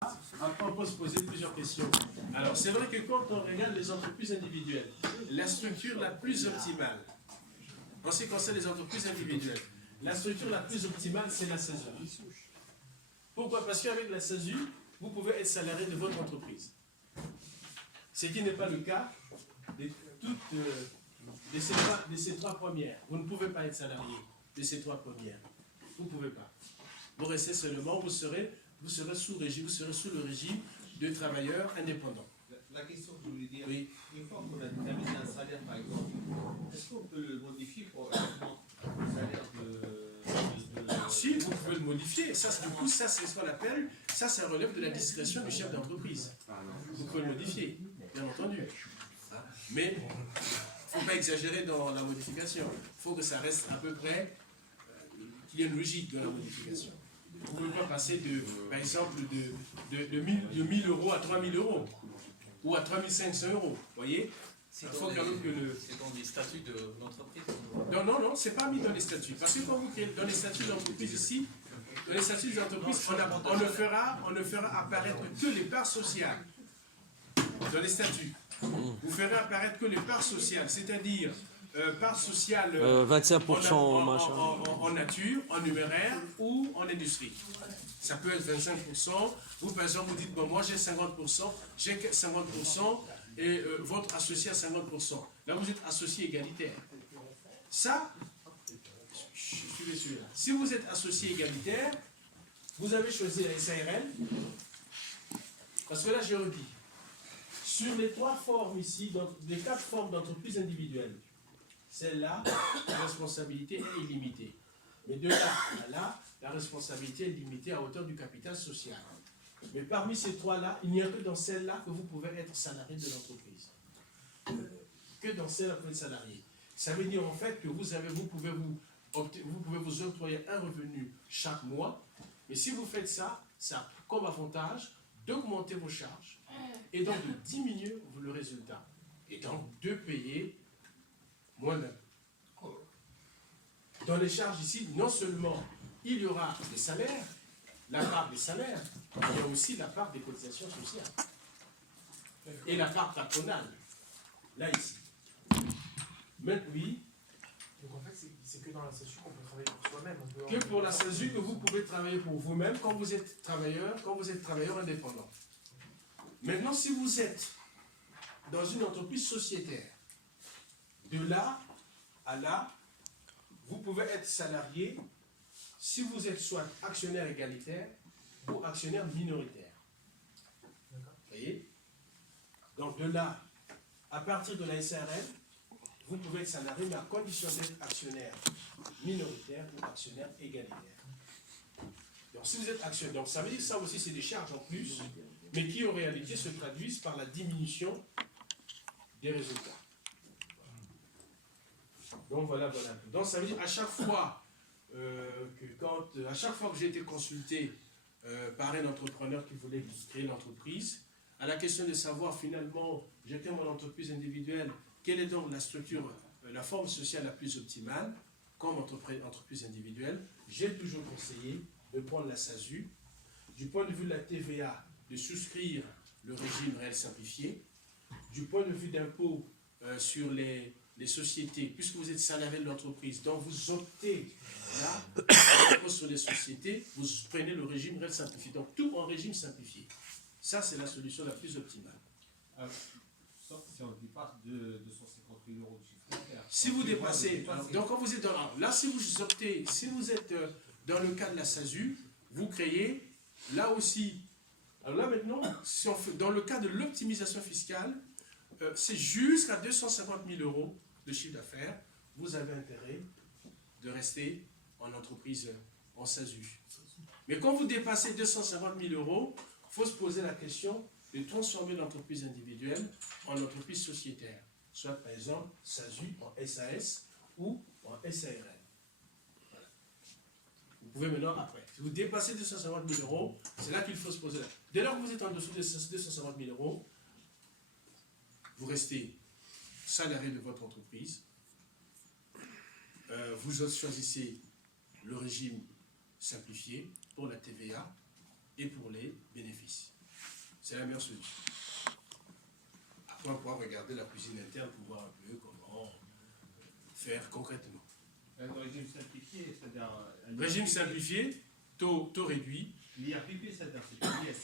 Après, on peut se poser plusieurs questions. Alors, c'est vrai que quand on regarde les entreprises individuelles, la structure la plus optimale, en ce qui concerne les entreprises individuelles, la structure la plus optimale, c'est la SASU. Pourquoi? Parce qu'avec la SASU, vous pouvez être salarié de votre entreprise. Ce qui n'est pas le cas de ces trois premières. Vous ne pouvez pas être salarié de ces trois premières. Vous ne pouvez pas. Vous restez seulement, vous serez sous le régime de travailleurs indépendants. La question que je voulais dire, oui. Une fois qu'on a établi un salaire, par exemple, est-ce qu'on peut le modifier pour le salaire de... Si, vous pouvez le modifier. Ça, du coup, ça, c'est ce qu'on appelle, ça relève de la discrétion du chef d'entreprise. Vous pouvez le modifier, bien entendu. Mais il ne faut pas exagérer dans la modification. Il faut que ça reste à peu près, qu'il y ait une logique dans la modification. Vous ne pouvez pas passer, par exemple, de 1000 euros à 3000 euros ou à 3500 euros. Vous voyez? C'est dans les statuts de l'entreprise. Non, c'est pas mis dans les statuts. Parce que quand vous créez dans les statuts d'entreprise ici, dans les statuts d'entreprise, on ne fera apparaître que les parts sociales. Dans les statuts. Vous ferez apparaître que les parts sociales, c'est-à-dire parts sociales 25% en nature, en numéraire ou en industrie. Ça peut être 25%. Vous, par exemple, vous dites, bon, moi j'ai 50%, et votre associé à 50%. Là, vous êtes associé égalitaire. Ça, suivez celui-là. Si vous êtes associé égalitaire, vous avez choisi la SARL, parce que là, je redis, sur les trois formes ici, les quatre formes d'entreprise individuelle, celle-là, la responsabilité est illimitée. Mais de là à là, la responsabilité est limitée à hauteur du capital social. Mais parmi ces trois-là, il n'y a que dans celle-là que vous pouvez être salarié de l'entreprise. Que dans celle-là, vous pouvez être salarié. Ça veut dire en fait que vous pouvez vous octroyer un revenu chaque mois. Mais si vous faites ça, ça a comme avantage d'augmenter vos charges et donc de diminuer le résultat. Et donc de payer moins d'impôts. Dans les charges ici, non seulement il y aura des salaires, la part des salaires, il y a aussi la part des cotisations sociales. Et la part patronale. Là, ici. Mais oui. Donc en fait, c'est que dans la SASU qu'on peut travailler pour soi-même. Que pour la SASU que vous pouvez travailler pour vous-même quand vous êtes travailleur indépendant. Maintenant, si vous êtes dans une entreprise sociétaire, de là à là, vous pouvez être salarié si vous êtes soit actionnaire égalitaire ou actionnaire minoritaire. Vous voyez? Donc de là, à partir de la SARL, vous pouvez être salarié, mais à condition d'être actionnaire minoritaire ou actionnaire égalitaire. Donc si vous êtes actionnaire, donc ça veut dire que ça aussi c'est des charges en plus, mais qui en réalité se traduisent par la diminution des résultats. Donc voilà. Donc ça veut dire à chaque fois que j'ai été consulté par un entrepreneur qui voulait créer l'entreprise, à la question de savoir finalement, j'ai créé mon entreprise individuelle, quelle est donc la structure, la forme sociale la plus optimale comme entreprise individuelle, j'ai toujours conseillé de prendre la SASU, du point de vue de la TVA, de souscrire le régime réel simplifié, du point de vue d'impôt sur les sociétés, puisque vous êtes salarié de l'entreprise, donc vous optez là, l'impôt sur les sociétés, vous prenez le régime réel simplifié, donc tout en régime simplifié. Ça, c'est la solution la plus optimale. Sauf si on dépasse de 250 000 euros de chiffre d'affaires. Si vous dépassez, donc quand vous êtes là, si vous optez, si vous êtes dans le cas de la SASU, vous créez, là aussi, alors là maintenant, si on fait, dans le cas de l'optimisation fiscale, c'est jusqu'à 250 000 euros de chiffre d'affaires, vous avez intérêt de rester en entreprise en SASU. Mais quand vous dépassez 250 000 euros, il faut se poser la question de transformer l'entreprise individuelle en entreprise sociétaire, soit par exemple SASU en SAS ou en SARL. Voilà. Vous pouvez maintenant après. Si vous dépassez 250 000 euros, c'est là qu'il faut se poser. Dès lors que vous êtes en dessous de 250 000 euros, vous restez salarié de votre entreprise, vous choisissez le régime simplifié pour la TVA et pour les bénéfices. C'est la meilleure solution. Après, on pourra regarder la cuisine interne pour voir un peu comment faire concrètement. Le régime simplifié, c'est-à-dire. Régime simplifié, taux réduit. L'IRPP, c'est-à-dire c'est pas l'IS.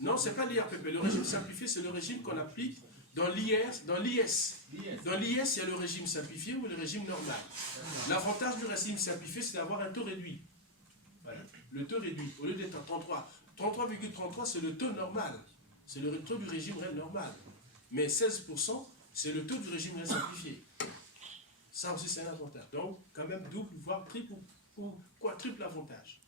Non, ce n'est pas l'IRPP. Le régime simplifié, c'est le régime qu'on applique dans l'IS. Dans l'IS, il y a le régime simplifié ou le régime normal. L'avantage du régime simplifié, c'est d'avoir un taux réduit. Voilà. Le taux réduit, au lieu d'être à 33. 33,33, c'est le taux normal. C'est le taux du régime normal. Mais 16%, c'est le taux du régime simplifié. Ça aussi, c'est un avantage. Donc, quand même, double, voire triple ou quadruple avantage.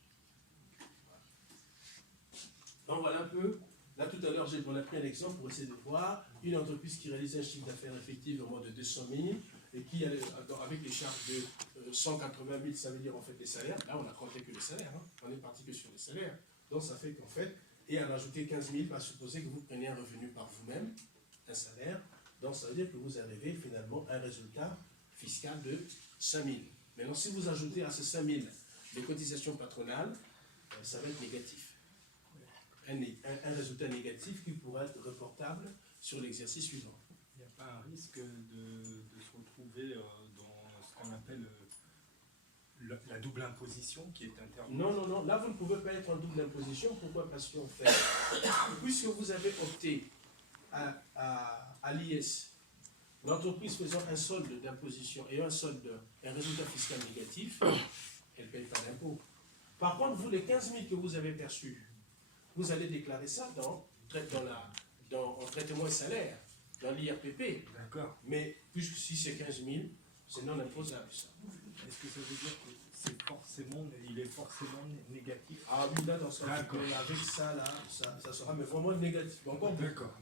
Donc, voilà un peu. Là, tout à l'heure, on a pris un exemple pour essayer de voir une entreprise qui réalise un chiffre d'affaires effectif au moins de 200 000 et qui, avec les charges de 180 000, ça veut dire en fait les salaires. Là, on a compté que les salaires. Hein. On est parti que sur les salaires. Donc, ça fait qu'en fait, et à rajouter 15 000, va supposer que vous preniez un revenu par vous-même, un salaire. Donc, ça veut dire que vous arrivez finalement à un résultat fiscal de 5 000. Maintenant, si vous ajoutez à ces 5 000 les cotisations patronales, ça va être négatif. Un résultat négatif qui pourra être reportable sur l'exercice suivant. Il n'y a pas un risque de se retrouver dans ce qu'on appelle la double imposition qui est intervenue? Non. Là, vous ne pouvez pas être en double imposition. Pourquoi? Parce qu'en fait, puisque vous avez opté à l'IS, l'entreprise faisant un solde d'imposition et un résultat fiscal négatif, elle ne paye pas d'impôt. Par contre, vous, les 15 000 que vous avez perçus, vous allez déclarer ça en traitement de salaire, dans l'IRPP. D'accord. Mais puisque si c'est 15 000, c'est non imposable, ça. Est-ce que ça veut dire qu'il est forcément négatif? Ah oui, là, dans ce cas, avec ça, là, ça sera mais vraiment négatif. Encore plus. D'accord.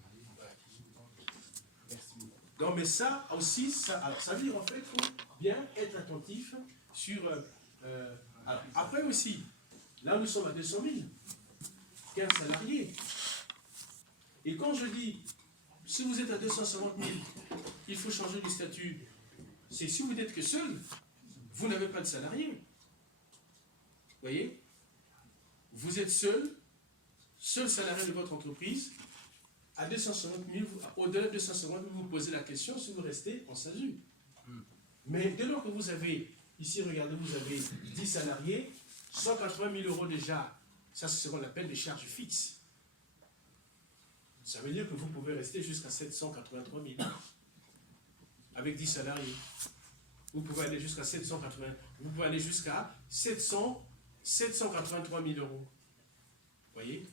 Merci beaucoup. Non, mais ça aussi, ça veut dire en fait qu'il faut bien être attentif sur. Alors, après aussi, là, nous sommes à 200 000. 15 salariés. Et quand je dis, si vous êtes à 250 000, il faut changer du statut, c'est si vous n'êtes que seul, vous n'avez pas de salarié. Vous voyez? Vous êtes seul salarié de votre entreprise, à 250 000, au-delà de 250 000, vous vous posez la question si vous restez en SASU. Mais dès lors que vous avez, ici regardez, vous avez 10 salariés, 180 000 euros déjà. Ça, c'est ce qu'on appelle des charges fixes. Ça veut dire que vous pouvez rester jusqu'à 783 000 avec 10 salariés. Vous pouvez aller jusqu'à 783 000 euros. Vous voyez?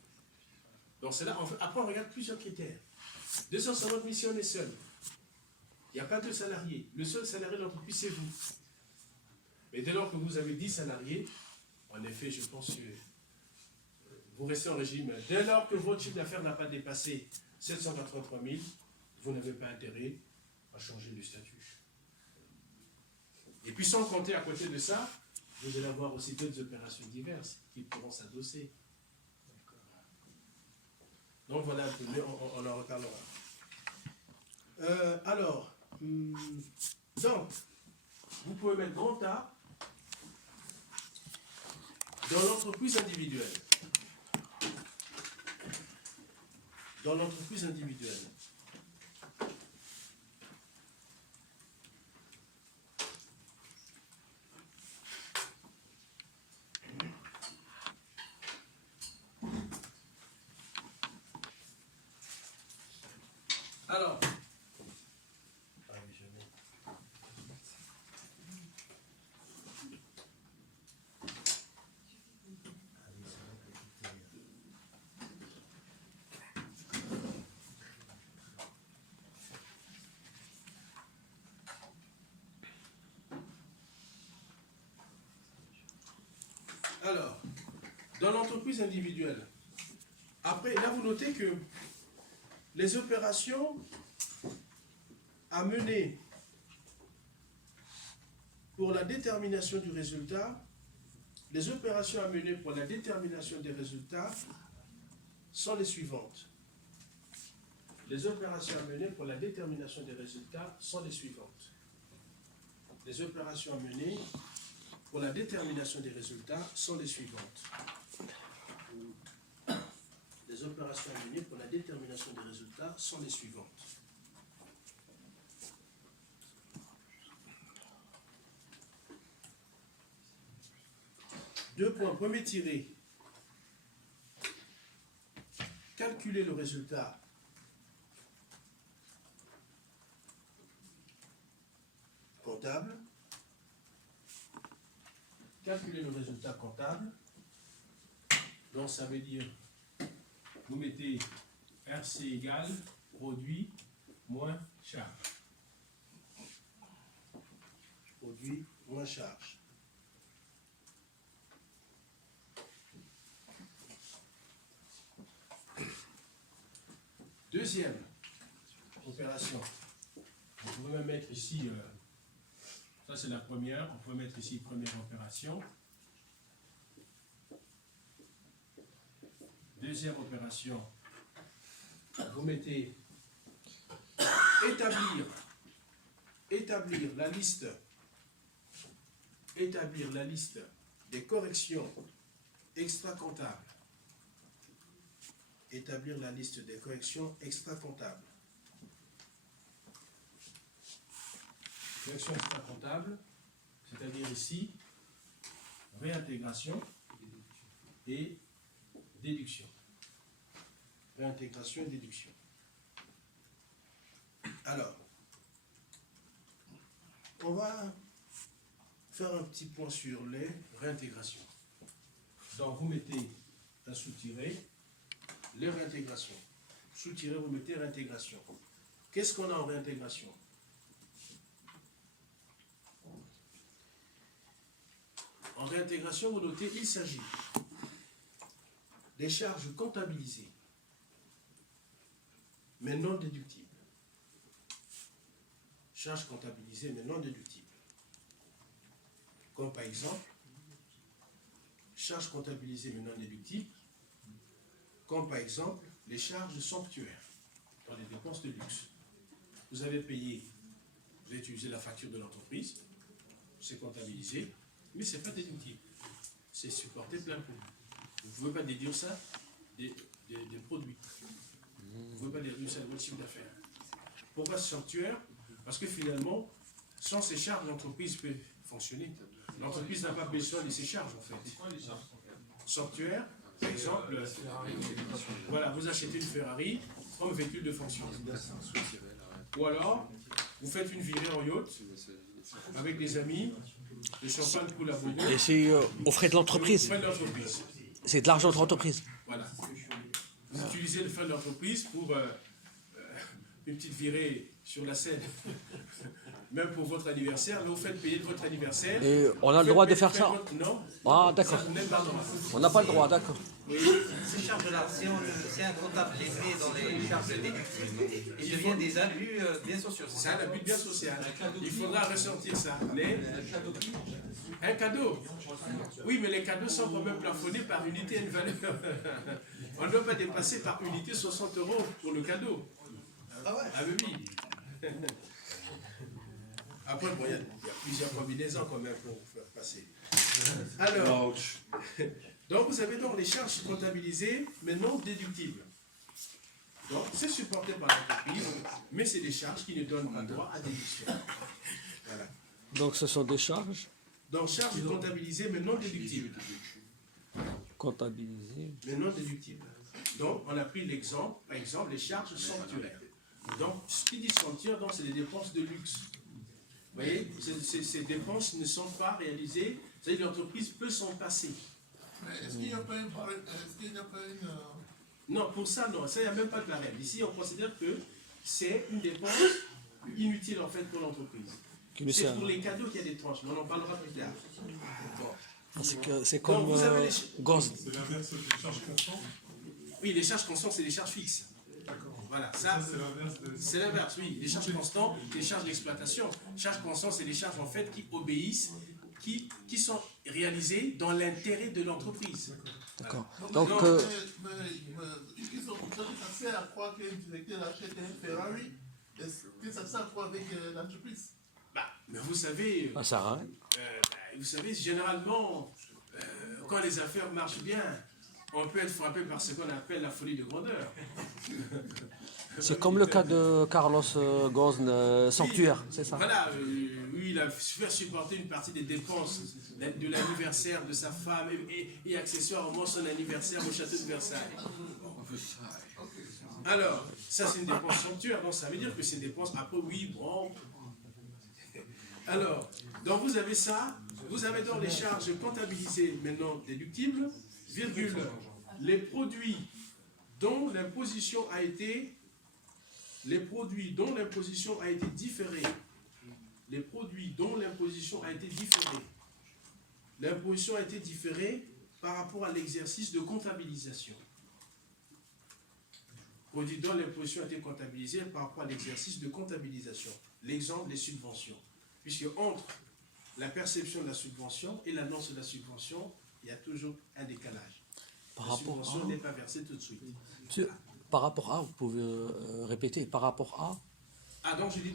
Donc c'est là, après on regarde plusieurs critères. 250 000 si on est seul. Il n'y a pas de salariés. Le seul salarié de l'entreprise, c'est vous. Mais dès lors que vous avez 10 salariés, en effet, je pense que vous restez en régime. Dès lors que votre chiffre d'affaires n'a pas dépassé 783 000, vous n'avez pas intérêt à changer de statut. Et puis sans compter à côté de ça, vous allez avoir aussi d'autres opérations diverses qui pourront s'adosser. Donc voilà, on en reparlera. Donc, vous pouvez mettre grand A dans l'entreprise individuelle. Dans l'entreprise individuelle. Alors, dans l'entreprise individuelle, après, là vous notez que les opérations à mener pour la détermination du résultat, les opérations à mener pour la détermination des résultats sont les suivantes. Les opérations à mener pour la détermination des résultats sont les suivantes. Les opérations à mener pour la détermination des résultats sont les suivantes. les opérations à mener pour la détermination des résultats sont les suivantes. Deux points. Premier tiré. Calculer le résultat comptable. Calculer le résultat comptable. Donc ça veut dire, vous mettez RC égale produit moins charge. Produit moins charge. Deuxième opération. Vous pouvez même mettre ici, ça c'est la première, on peut mettre ici première opération. Deuxième opération, vous mettez établir la liste des corrections extra-comptables. Établir la liste des corrections extra-comptables. Corrections extra-comptables, c'est-à-dire ici, réintégration et déduction. Réintégration et déduction. Alors, on va faire un petit point sur les réintégrations. Donc, vous mettez un sous-tiré, les réintégrations. Sous-tiré, vous mettez réintégration. Qu'est-ce qu'on a en réintégration? En réintégration, vous notez, il s'agit des charges comptabilisées, mais non déductibles. Charges comptabilisées, mais non déductibles. Comme par exemple, charges comptabilisées, mais non déductibles. Comme par exemple, les charges sanctuaires dans les dépenses de luxe. Vous avez payé, vous avez utilisé la facture de l'entreprise, c'est comptabilisé, mais ce n'est pas déductible. C'est supporté plein pot. Vous ne pouvez pas déduire ça des produits. Vous ne pouvez pas déduire ça de votre chiffre d'affaires. Pourquoi ce sanctuaire? Parce que finalement, sans ces charges, l'entreprise peut fonctionner. L'entreprise n'a pas besoin de ces charges, en fait. C'est quoi les charges Sanctuaire, par exemple, voilà, vous achetez une Ferrari comme véhicule de fonction. Ou alors, vous faites une virée en yacht avec des amis, le champagne coule à bonbons. Et c'est aux frais de l'entreprise. Frais de l'entreprise. C'est de l'argent de l'entreprise. Voilà. Vous utilisez le frais de l'entreprise pour une petite virée sur la scène, même pour votre anniversaire, mais vous faites payer de votre anniversaire. Et on a le droit de faire ça? Non. Ah, d'accord. Ça, vous n'avez pas le droit. On n'a pas le droit, d'accord. Oui. Ces charges-là, si un comptable les met dans les charges déductibles, il devient des abus bien sociaux. C'est un abus de bien social. Il faudra ressortir ça. Un cadeau. Oui, mais les cadeaux sont quand même plafonnés par unité et une valeur. On ne doit pas dépasser par unité 60 € pour le cadeau. Ah ouais? Ah oui. Après, bon, il y a plusieurs combinaisons quand même pour faire passer. Alors, donc vous avez donc les charges comptabilisées, mais non déductibles. Donc, c'est supporté par l'entreprise, mais c'est des charges qui ne donnent pas droit à déduction. Voilà. Donc ce sont des charges Donc, charges comptabilisées, mais non déductibles. comptabilisées. Mais non déductibles. Donc, on a pris l'exemple, par exemple, les charges sanctuaires. Donc, ce qui dit sanctuaire, donc, c'est des dépenses de luxe. Vous voyez, ces dépenses ne sont pas réalisées, c'est-à-dire que l'entreprise peut s'en passer. Mais est-ce qu'il n'y a pas une... Non, pour ça, non, ça, il n'y a même pas de barème. Ici, on considère que c'est une dépense inutile, en fait, pour l'entreprise. C'est pour les cadeaux qu'il y a des tranches, mais on en parlera plus tard. Bon. C'est comme Donc, vous avez Ghost. C'est l'inverse des charges constantes. Oui, les charges constantes, c'est les charges fixes. Voilà, ça C'est l'inverse de... c'est l'inverse, oui. Les charges constantes, les charges d'exploitation. Charges constantes, c'est les charges en fait qui obéissent, qui sont réalisées dans l'intérêt de l'entreprise. D'accord. Donc, Donc, ça sert à croire qu'un directeur achète un Ferrari. Est-ce que ça sert à croire avec l'entreprise? Mais vous savez, ça, hein? vous savez, généralement, quand les affaires marchent bien, on peut être frappé par ce qu'on appelle la folie de grandeur. C'est comme le cas de Carlos Ghosn, Sanctuaire, c'est ça? Voilà, lui, il a fait supporter une partie des dépenses de l'anniversaire de sa femme et accessoirement son anniversaire au château de Versailles. Alors, ça c'est une dépense sanctuaire, donc ça veut dire que c'est une dépense, après oui, bon. Alors, donc vous avez ça, vous avez dans les charges comptabilisées maintenant déductibles, virgule, les produits dont l'imposition a été différée, les produits dont l'imposition a été différée, l'imposition a été différée par rapport à l'exercice de comptabilisation. Produits dont l'imposition a été comptabilisée par rapport à l'exercice de comptabilisation. L'exemple des subventions. Puisque entre la perception de la subvention et l'annonce de la subvention, il y a toujours un décalage. Par La rapport subvention à... n'est pas versée tout de suite. Monsieur, par rapport à, vous pouvez répéter, par rapport à... Ah, donc je dis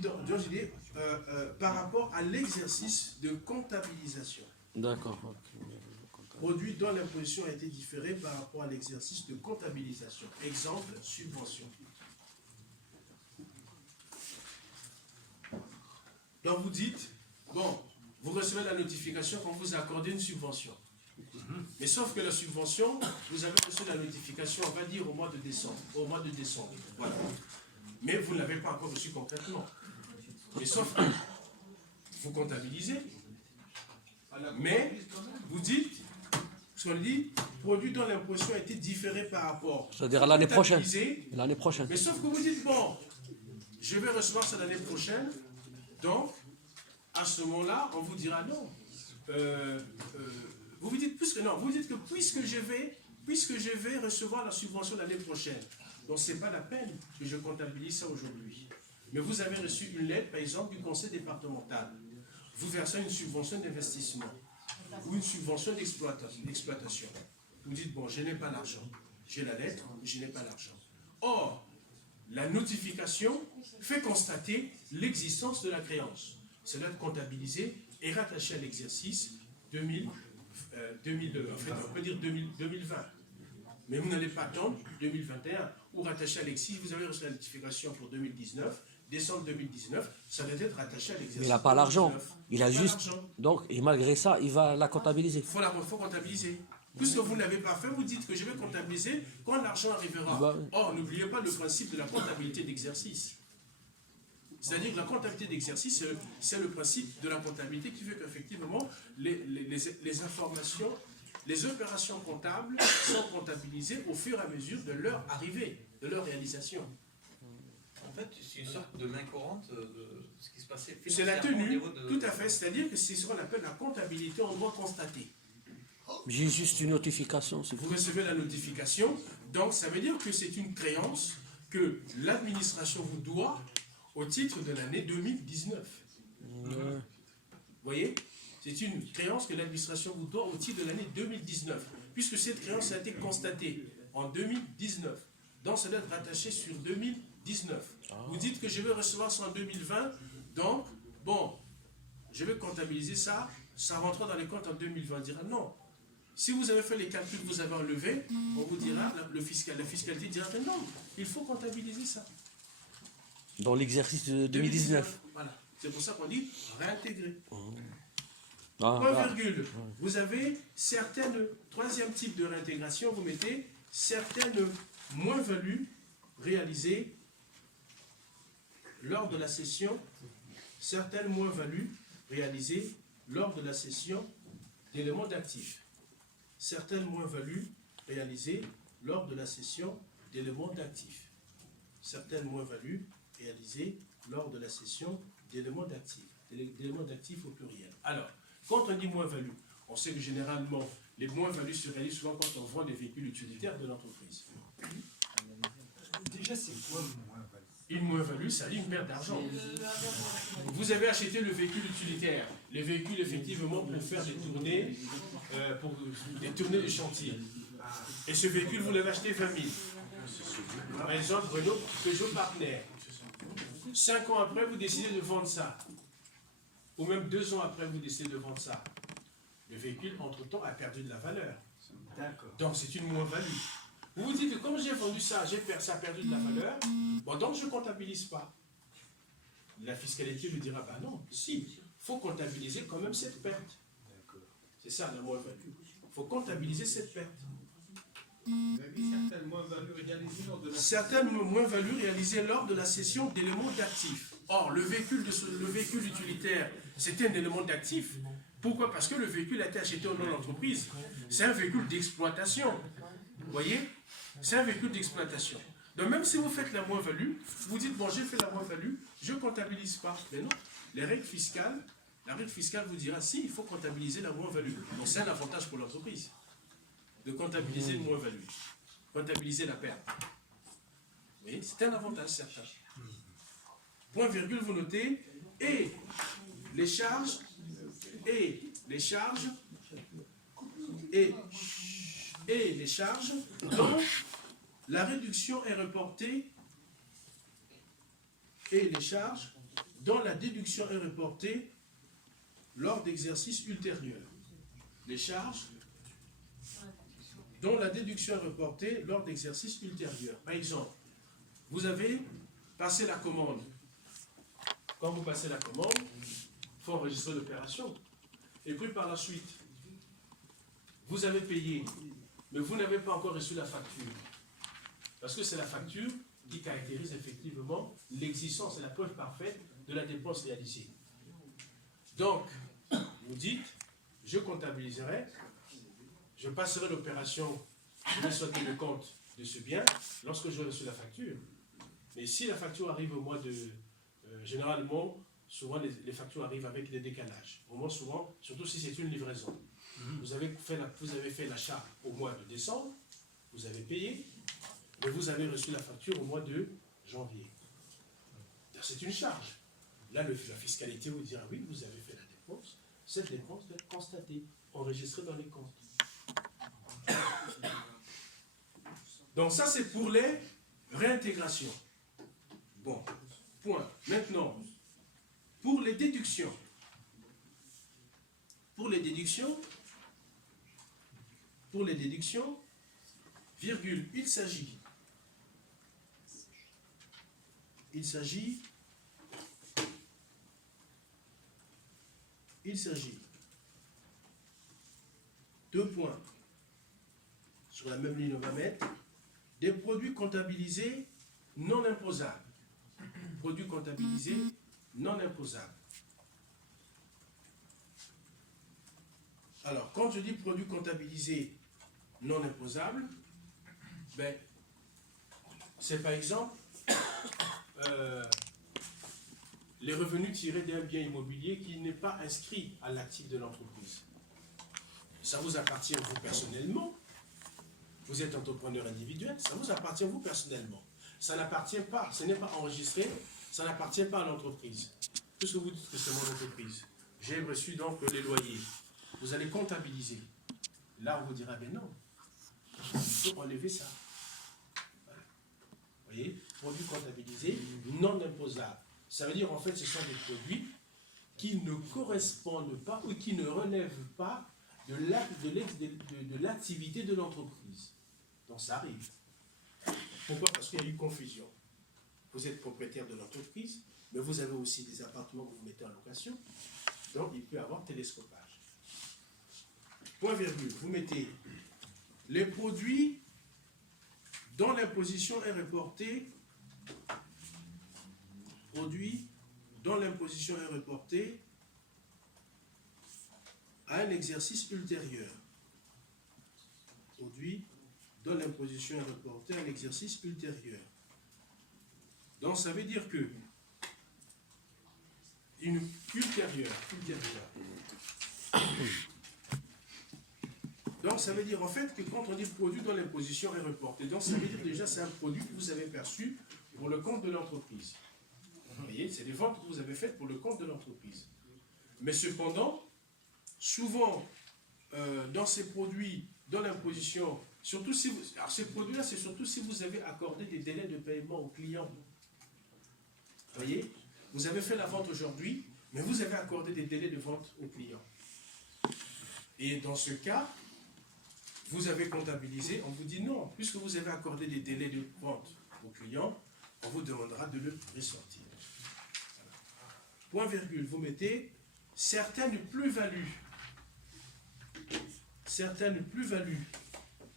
par rapport à l'exercice de comptabilisation. D'accord. Ok. Produit dont l'imposition a été différée par rapport à l'exercice de comptabilisation. Exemple, subvention. Donc vous dites, bon, vous recevez la notification quand vous accordez une subvention. Mais sauf que la subvention, vous avez reçu la notification, on va dire au mois de décembre. Voilà. Mais vous ne l'avez pas encore reçu concrètement. Mais sauf que vous comptabilisez. Mais vous dites, ce qu'on dit, produit dont l'imposition a été différée par rapport. C'est-à-dire à l'année prochaine. Comptabilisez. L'année prochaine. Mais sauf que vous dites, bon, je vais recevoir ça l'année prochaine, donc, à ce moment-là, on vous dira non. Vous vous dites, que puisque je vais recevoir la subvention l'année prochaine, donc ce n'est pas la peine que je comptabilise ça aujourd'hui. Mais vous avez reçu une lettre, par exemple, du conseil départemental, vous versez une subvention d'investissement ou une subvention d'exploitation. Vous dites, bon, je n'ai pas l'argent. J'ai la lettre, mais je n'ai pas l'argent. Or, la notification fait constater l'existence de la créance. Cela est comptabilisé et rattaché à l'exercice 2020. Mais vous n'allez pas attendre 2021 ou rattaché à l'exercice. Vous avez reçu la notification pour 2019, décembre 2019, ça doit être rattaché à l'exercice. Il n'a pas l'argent. 2019. Il a juste... Donc, et malgré ça, il va la comptabiliser. Il faut comptabiliser. Puisque vous ne l'avez pas fait, vous dites que je vais comptabiliser quand l'argent arrivera. Bah, Or, n'oubliez pas le principe de la comptabilité d'exercice. C'est-à-dire que la comptabilité d'exercice, c'est le principe de la comptabilité qui fait qu'effectivement, les informations, les opérations comptables sont comptabilisées au fur et à mesure de leur arrivée, de leur réalisation. En fait, c'est une sorte de main courante de ce qui se passait. C'est la financièrement au tenue, niveau de... tout à fait. C'est-à-dire que c'est ce qu'on appelle la comptabilité en droit constaté. j'ai juste une notification. C'est Vous tout. recevez la notification, donc ça veut dire que c'est une créance que l'administration vous doit au titre de l'année 2019. Vous voyez? C'est une créance que l'administration vous doit au titre de l'année 2019, puisque cette créance a été constatée en 2019. Donc ça doit être rattaché sur 2019. Vous dites que je vais recevoir ça en 2020, donc, bon, je vais comptabiliser ça, ça rentrera dans les comptes en 2020. On dira non. Si vous avez fait les calculs que vous avez enlevés, on vous dira, la fiscalité dira que non, il faut comptabiliser ça. Dans l'exercice de 2019. Voilà. C'est pour ça qu'on dit réintégrer. Ah, Point ah. virgule. Vous avez certaines, troisième type de réintégration, vous mettez certaines moins-values réalisées lors de la cession, certaines moins-values réalisées lors de la cession d'éléments d'actifs. Certaines moins-values réalisées lors de la cession d'éléments d'actifs. Certaines moins-values réalisées lors de la cession d'éléments d'actifs. D'éléments d'actifs au pluriel. Alors, quand on dit moins-value, on sait que généralement, les moins-values se réalisent souvent quand on vend des véhicules utilitaires de l'entreprise. Déjà, c'est quoi le moins-value? Une moins-value, ça dit une perte d'argent. Vous avez acheté le véhicule utilitaire, le véhicule effectivement pour faire des tournées, de chantier. Et ce véhicule, vous l'avez acheté 20 000. Par exemple, Renault Peugeot Partner. 5 ans après, vous décidez de vendre ça. Ou même 2 ans après, vous décidez de vendre ça. Le véhicule, entre-temps, a perdu de la valeur. D'accord. Donc c'est une moins-value. Vous vous dites que comme j'ai vendu ça, ça a perdu de la valeur, bon, donc je ne comptabilise pas. La fiscalité me dira, bah non, si, il faut comptabiliser quand même cette perte. D'accord. C'est ça la moins-value. Il faut comptabiliser cette perte. Vous avez dit certaines moins-values réalisées lors de la Certaines moins-values réalisées lors de la cession d'éléments d'actifs. Or, le véhicule utilitaire, c'était un élément d'actif. Pourquoi? Parce que le véhicule a été acheté au nom de l'entreprise. C'est un véhicule d'exploitation. Vous voyez? C'est un véhicule d'exploitation. Donc même si vous faites la moins-value, vous dites, bon, j'ai fait la moins-value, je ne comptabilise pas. Mais non, la règle fiscale vous dira, si, il faut comptabiliser la moins-value. Donc c'est un avantage pour l'entreprise de comptabiliser une moins-value, comptabiliser la perte. Oui, c'est un avantage certain. Point virgule, vous notez, et les charges dont la réduction est reportée et les charges dont la déduction est reportée lors d'exercices ultérieurs. Les charges dont la déduction est reportée lors d'exercices ultérieurs. Par exemple, vous avez passé la commande. Quand vous passez la commande, il faut enregistrer l'opération. Et puis par la suite, vous avez payé, mais vous n'avez pas encore reçu la facture. Parce que c'est la facture qui caractérise effectivement l'existence et la preuve parfaite de la dépense réalisée. Donc, vous dites, je comptabiliserai, je passerai l'opération, je vais sortir le compte de ce bien lorsque j'aurai reçu la facture. Mais si la facture arrive au mois de... généralement, souvent les factures arrivent avec des décalages. Au moins souvent, surtout si c'est une livraison. Vous avez fait l'achat au mois de décembre, vous avez payé, mais vous avez reçu la facture au mois de janvier. C'est une charge. Là, la fiscalité vous dira, oui, vous avez fait la dépense. Cette dépense doit être constatée, enregistrée dans les comptes. Donc ça, c'est pour les réintégrations. Bon, point. Maintenant, pour les déductions. Pour les déductions, virgule, il s'agit deux points. Sur la même ligne, on va mettre des produits comptabilisés non imposables. Produits comptabilisés non imposables. Alors, quand je dis produits comptabilisés non imposables, ben, c'est par exemple les revenus tirés d'un bien immobilier qui n'est pas inscrit à l'actif de l'entreprise. Ça vous appartient vous personnellement. Vous êtes entrepreneur individuel, ça vous appartient vous personnellement. Ça n'appartient pas, ce n'est pas enregistré, ça n'appartient pas à l'entreprise. Puisque vous dites que c'est mon entreprise. J'ai reçu donc les loyers. Vous allez comptabiliser. Là, on vous dira, ben non, il faut enlever ça. Voilà. Vous voyez, produits comptabilisés non imposables. Ça veut dire, en fait, ce sont des produits qui ne correspondent pas ou qui ne relèvent pas de l'activité de l'entreprise. Donc, ça arrive. Pourquoi? Parce qu'il y a eu confusion. Vous êtes propriétaire de l'entreprise, mais vous avez aussi des appartements que vous mettez en location. Donc, il peut y avoir télescopage. Point virgule, vous mettez les produits dont l'imposition est reportée, à un exercice ultérieur. Produits dont l'imposition est reportée à un exercice ultérieur. Donc, ça veut dire que une ultérieure. Donc, ça veut dire en fait que quand on dit produit dont l'imposition est reportée, donc ça veut dire déjà c'est un produit que vous avez perçu pour le compte de l'entreprise. Vous voyez, c'est des ventes que vous avez faites pour le compte de l'entreprise. Mais cependant, souvent, dans ces produits, dans l'imposition, surtout si vous... Alors, ces produits-là, c'est surtout si vous avez accordé des délais de paiement aux clients. Vous voyez, vous avez fait la vente aujourd'hui, mais vous avez accordé des délais de vente aux clients. Et dans ce cas, vous avez comptabilisé, on vous dit non, puisque vous avez accordé des délais de vente aux clients, on vous demandera de le ressortir. Point virgule, vous mettez certaines plus-values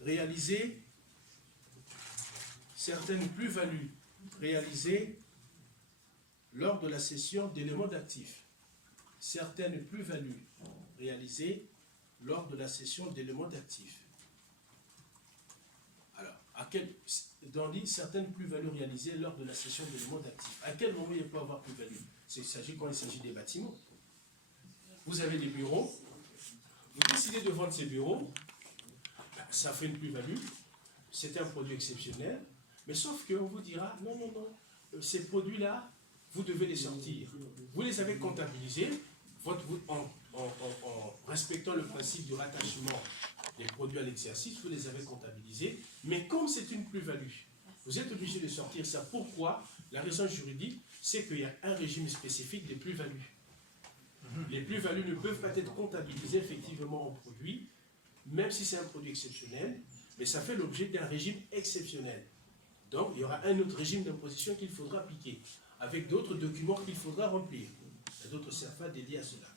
réalisées lors de la cession d'éléments d'actifs. Certaines plus-values réalisées lors de la cession d'éléments d'actifs. Alors, dans certaines plus-values réalisées lors de la cession d'éléments d'actifs. À quel moment il peut y avoir plus-value? Il s'agit quand il s'agit des bâtiments. Vous avez des bureaux, vous décidez de vendre ces bureaux, ça fait une plus-value, c'est un produit exceptionnel, mais sauf qu'on vous dira, non, ces produits-là, vous devez les sortir. Vous les avez comptabilisés, en respectant le principe du rattachement des produits à l'exercice, vous les avez comptabilisés, mais comme c'est une plus-value, vous êtes obligé de sortir ça. Pourquoi? La raison juridique, c'est qu'il y a un régime spécifique des plus-values. Les plus-values ne peuvent pas être comptabilisées effectivement en produit, même si c'est un produit exceptionnel, mais ça fait l'objet d'un régime exceptionnel. Donc, il y aura un autre régime d'imposition qu'il faudra appliquer, avec d'autres documents qu'il faudra remplir. Il y a d'autres CERFA dédiés à cela.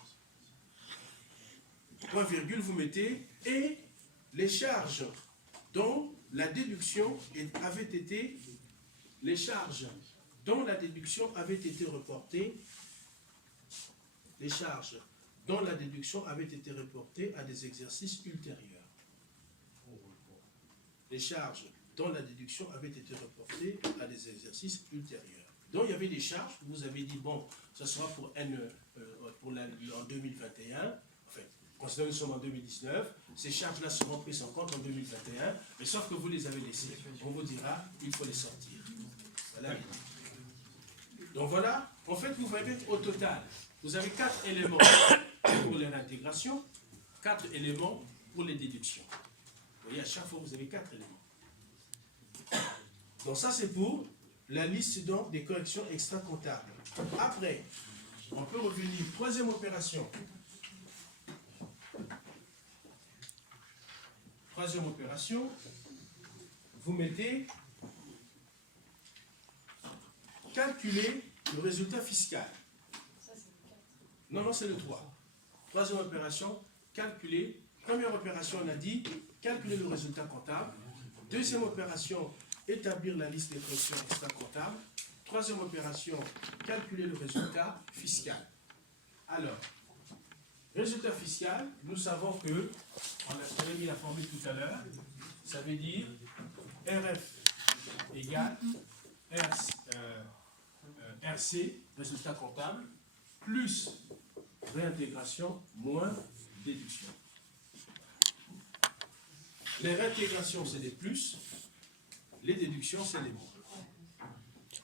Point virgule, vous mettez « et les charges dont la déduction avait été reportée à des exercices ultérieurs. Les charges dont la déduction avait été reportée à des exercices ultérieurs. Donc il y avait des charges, vous avez dit, bon, ça sera pour en 2021, enfin, considérant que nous sommes en 2019, ces charges-là seront prises en compte en 2021, mais sauf que vous les avez laissées. On vous dira, il faut les sortir. Voilà. Donc voilà, en fait, vous voyez au total, vous avez 4 éléments pour les réintégrations, 4 éléments pour les déductions. Vous voyez, à chaque fois, vous avez 4 éléments. Donc ça, c'est pour la liste donc, des corrections extra-comptables. Après, on peut revenir. Troisième opération. Troisième opération, vous mettez calculer le résultat fiscal. Non, c'est le 3. Troisième opération, calculer. Première opération, on a dit calculer le résultat comptable. Deuxième opération, établir la liste des corrections extra-comptables. Troisième opération, calculer le résultat fiscal. Alors, résultat fiscal, nous savons que, on avait mis la formule tout à l'heure, ça veut dire RF égale RC, résultat comptable, plus réintégration moins déduction. Les réintégrations, c'est des plus, les déductions, c'est des moins.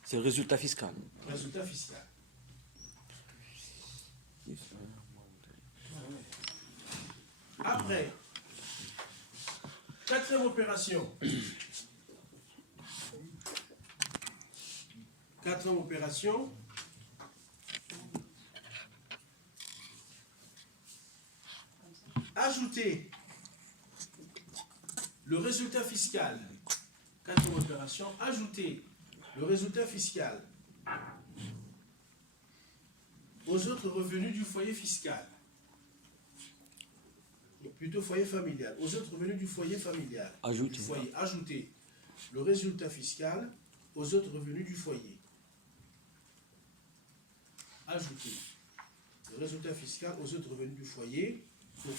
C'est le résultat fiscal. Résultat fiscal. Après, quatrième opération. Quatrième opération. Ajouter le résultat fiscal. Quatrième opération. Ajouter le résultat fiscal aux autres revenus du foyer fiscal. Plutôt foyer familial. Aux autres revenus du foyer familial. Ajouter. Du foyer. Ajouter le résultat fiscal aux autres revenus du foyer. Ajouter le résultat fiscal aux autres revenus du foyer pour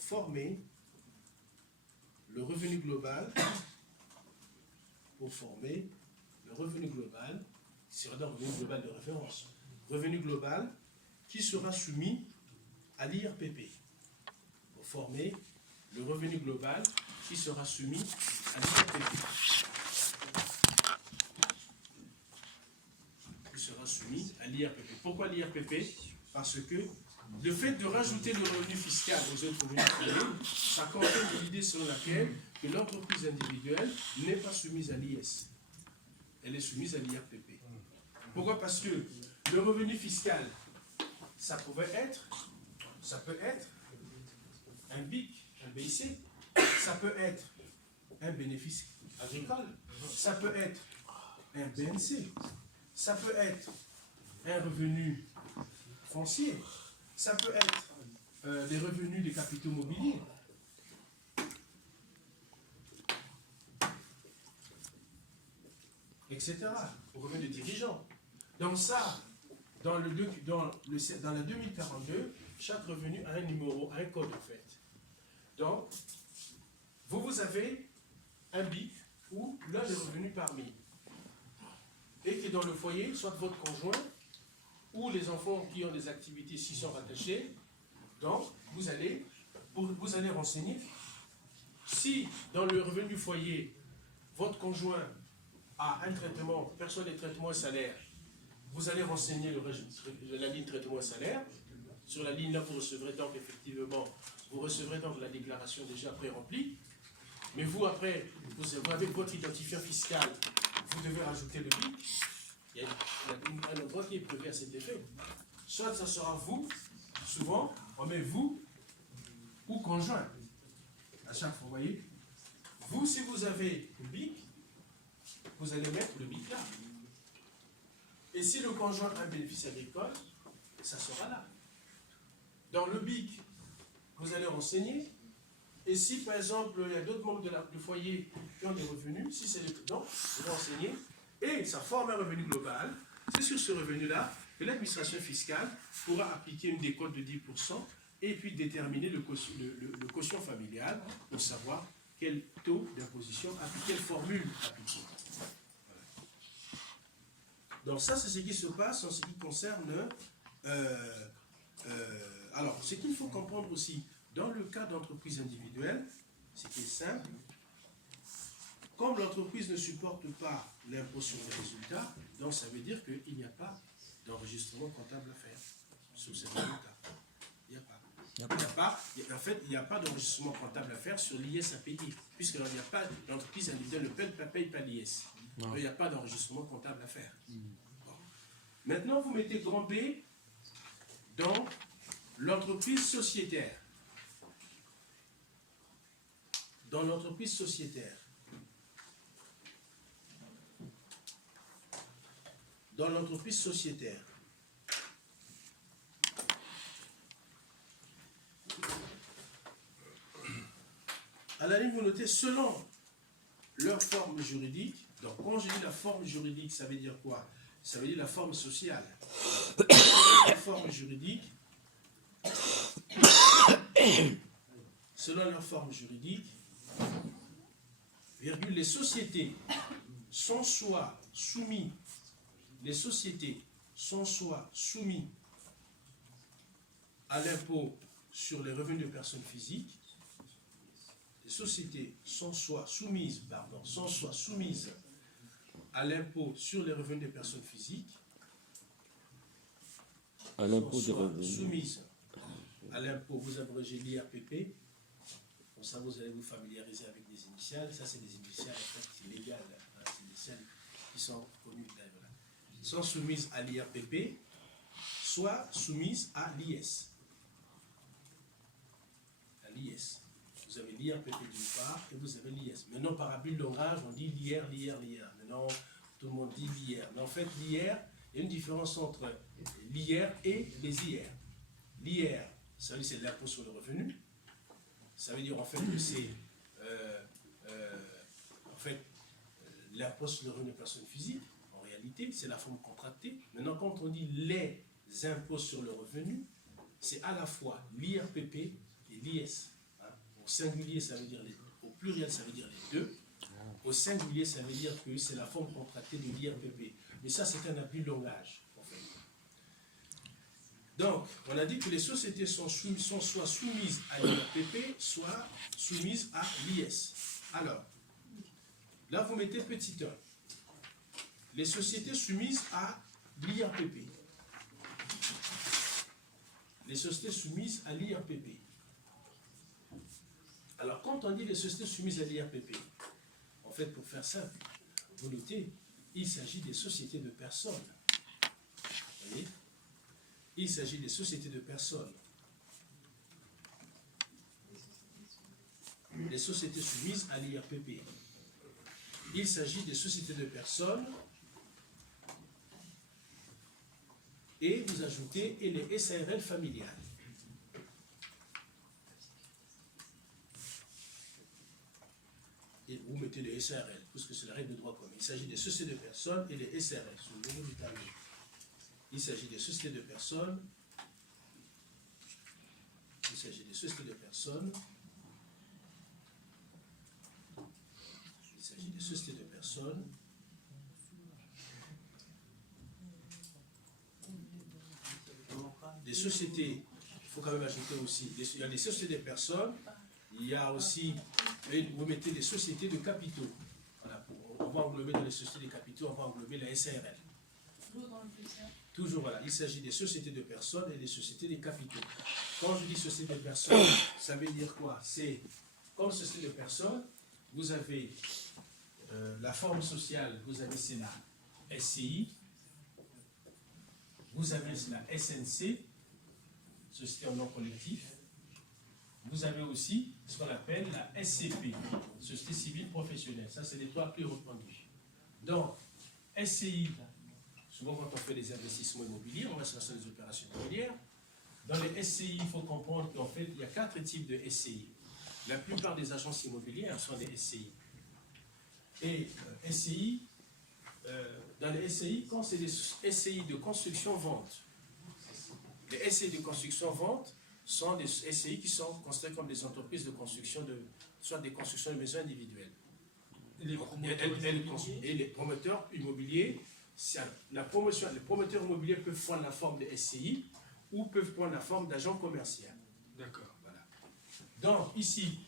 former le revenu global, qui sera dans le revenu global de référence. Revenu global qui sera soumis à l'IRPP. Pour former le revenu global qui sera soumis à l'IRPP. Pourquoi l'IRPP? Parce que le fait de rajouter le revenu fiscal aux autres revenus fiscaux, ça confirme l'idée selon laquelle que l'entreprise individuelle n'est pas soumise à l'IS. Elle est soumise à l'IRPP. Pourquoi? Parce que le revenu fiscal, ça peut être un BIC, un BIC, ça peut être un bénéfice agricole, ça peut être un BNC, ça peut être un revenu foncier, ça peut être des revenus des capitaux mobiliers. Etc. Au revenu des dirigeants. Donc ça, dans la 2042, chaque revenu a un numéro, a un code en fait. Donc, vous avez un BIC ou l'un des revenus parmi. Et qui est dans le foyer, soit votre conjoint ou les enfants qui ont des activités s'y sont rattachés. Donc, vous allez renseigner si dans le revenu du foyer, votre conjoint a un traitement, perçoit des traitements et salaires, vous allez renseigner la ligne traitement et salaire. Sur la ligne là, vous recevrez donc effectivement, vous recevrez donc la déclaration déjà pré-remplie. Mais vous, après, vous avez votre identifiant fiscal, vous devez rajouter le BIC. Il y a un endroit qui est prévu à cet effet. Soit ça sera vous, souvent, on met vous ou conjoint. À chaque fois, vous voyez. Vous, si vous avez le BIC, vous allez mettre le BIC là. Et si le conjoint a un bénéfice agricole, ça sera là. Dans le BIC, vous allez renseigner. Et si, par exemple, il y a d'autres membres du foyer qui ont des revenus, si c'est dedans, vous allez renseigner. Et ça forme un revenu global. C'est sur ce revenu-là que l'administration fiscale pourra appliquer une décote de 10% et puis déterminer le quotient familial pour savoir quel taux d'imposition appliquer, quelle formule appliquer. Donc ça, c'est ce qui se passe en ce qui concerne... alors, ce qu'il faut comprendre aussi, dans le cas d'entreprise individuelle, ce qui est simple, comme l'entreprise ne supporte pas l'impôt sur les résultats, donc ça veut dire qu'il n'y a pas d'enregistrement comptable à faire sur ces résultats. Il n'y a pas. En fait, il n'y a pas d'enregistrement comptable à faire sur l'IS à payer, puisque l'entreprise individuelle ne paye pas l'IS. Il n'y a pas d'enregistrement comptable à faire. Bon. Maintenant, vous mettez grand B dans l'entreprise sociétaire. Dans l'entreprise sociétaire. Dans l'entreprise sociétaire. À la ligne, vous notez selon leur forme juridique. Donc, quand je dis la forme juridique, ça veut dire quoi? Ça veut dire la forme sociale. La forme juridique, selon leur forme juridique, virgule, les sociétés sont soit soumises, à l'impôt sur les revenus de personnes physiques. Les sociétés sont soit soumises à l'impôt sur les revenus des personnes physiques. À l'impôt des revenus. Soumises à l'impôt, vous abrégez l'IRPP. Pour ça, vous allez vous familiariser avec des initiales. Ça, c'est des initiales, en fait, c'est légal. Hein, c'est des initiales qui sont connues. Voilà. Sont soumises à l'IRPP, soit soumises à l'IS. À l'IS. Vous avez l'IRPP d'une part et vous avez l'IS. Maintenant, par abus de langage, on dit l'IR. Maintenant, tout le monde dit l'IR. Mais en fait, l'IR, il y a une différence entre l'IR et les IR. L'IR, ça veut dire c'est l'impôt sur le revenu. Ça veut dire en fait que c'est l'impôt sur le revenu des personnes physiques. En réalité, c'est la forme contractée. Maintenant, quand on dit les impôts sur le revenu, c'est à la fois l'IRPP et l'IS. Au singulier, ça veut dire les deux. Au pluriel, ça veut dire les deux. Au singulier, ça veut dire que c'est la forme contractée de l'IRPP. Mais ça, c'est un abus de langage, en fait. Donc, on a dit que les sociétés sont soit soumises à l'IRPP, soit soumises à l'IS. Alors, là, vous mettez petit 1. Les sociétés soumises à l'IRPP. Les sociétés soumises à l'IRPP. Alors, quand on dit les sociétés soumises à l'IRPP, en fait, pour faire simple, vous notez, il s'agit des sociétés de personnes. Vous voyez? Il s'agit des sociétés de personnes. les sociétés soumises à l'IRPP. Il s'agit des sociétés de personnes et vous ajoutez et les SARL familiales. Et vous mettez les SARL, puisque c'est la règle de droit commun. Il s'agit des sociétés de personnes et les SARL, sur le niveau du tableau. Il s'agit des sociétés de personnes. Il s'agit des sociétés de personnes. Il s'agit des sociétés de personnes. Des sociétés, il faut quand même ajouter aussi, il y a des sociétés de personnes, il y a aussi, vous mettez des sociétés de capitaux. Voilà, on va englober dans les sociétés de capitaux, on va englober la SARL. Toujours, voilà, il s'agit des sociétés de personnes et des sociétés de capitaux. Quand je dis société de personnes, ça veut dire quoi? C'est, comme société de personnes, vous avez la forme sociale, vous avez c'est la SCI, vous avez la SNC, Société en nom collectif, vous avez aussi ce qu'on appelle la SCP, Société civile professionnelle. Ça, c'est les trois plus répandus. Donc, SCI, souvent quand on fait des investissements immobiliers, on va se lancer des opérations immobilières. Dans les SCI, il faut comprendre qu'en fait, il y a 4 types de SCI. La plupart des agences immobilières sont des SCI. Et SCI, dans les SCI, quand c'est des SCI de construction-vente, les SCI de construction-vente sont des SCI qui sont considérés comme des entreprises de construction, soit des constructions de maisons individuelles. Et les promoteurs immobiliers, les promoteurs immobiliers peuvent prendre la forme de SCI ou peuvent prendre la forme d'agent commercial. D'accord. Voilà. Donc, ici,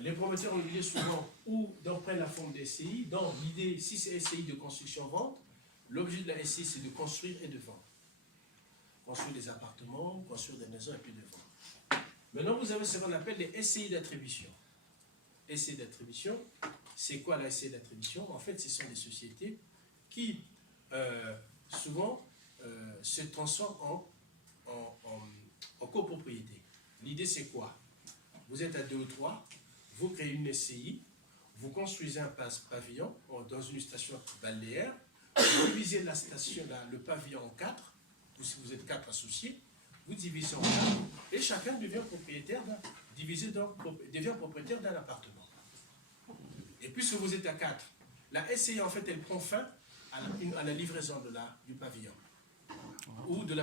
les promoteurs immobiliers souvent prennent la forme de SCI. Donc, l'idée, si c'est SCI de construction-vente, l'objet de la SCI, c'est de construire et de vendre. Construire des appartements, construire des maisons et puis de vendre. Maintenant, vous avez ce qu'on appelle les SCI d'attribution. SCI d'attribution, c'est quoi la SCI d'attribution? En fait, ce sont des sociétés qui, souvent, se transforment en copropriété. L'idée, c'est quoi? Vous êtes à 2 ou 3, vous créez une SCI, vous construisez un pavillon dans une station balnéaire, vous divisez la station, le pavillon en 4, si vous êtes 4 associés, vous divisez en 4, et chacun devient propriétaire d'un appartement. Et puisque vous êtes à 4, la SCI, en fait, elle prend fin à la livraison du pavillon ou de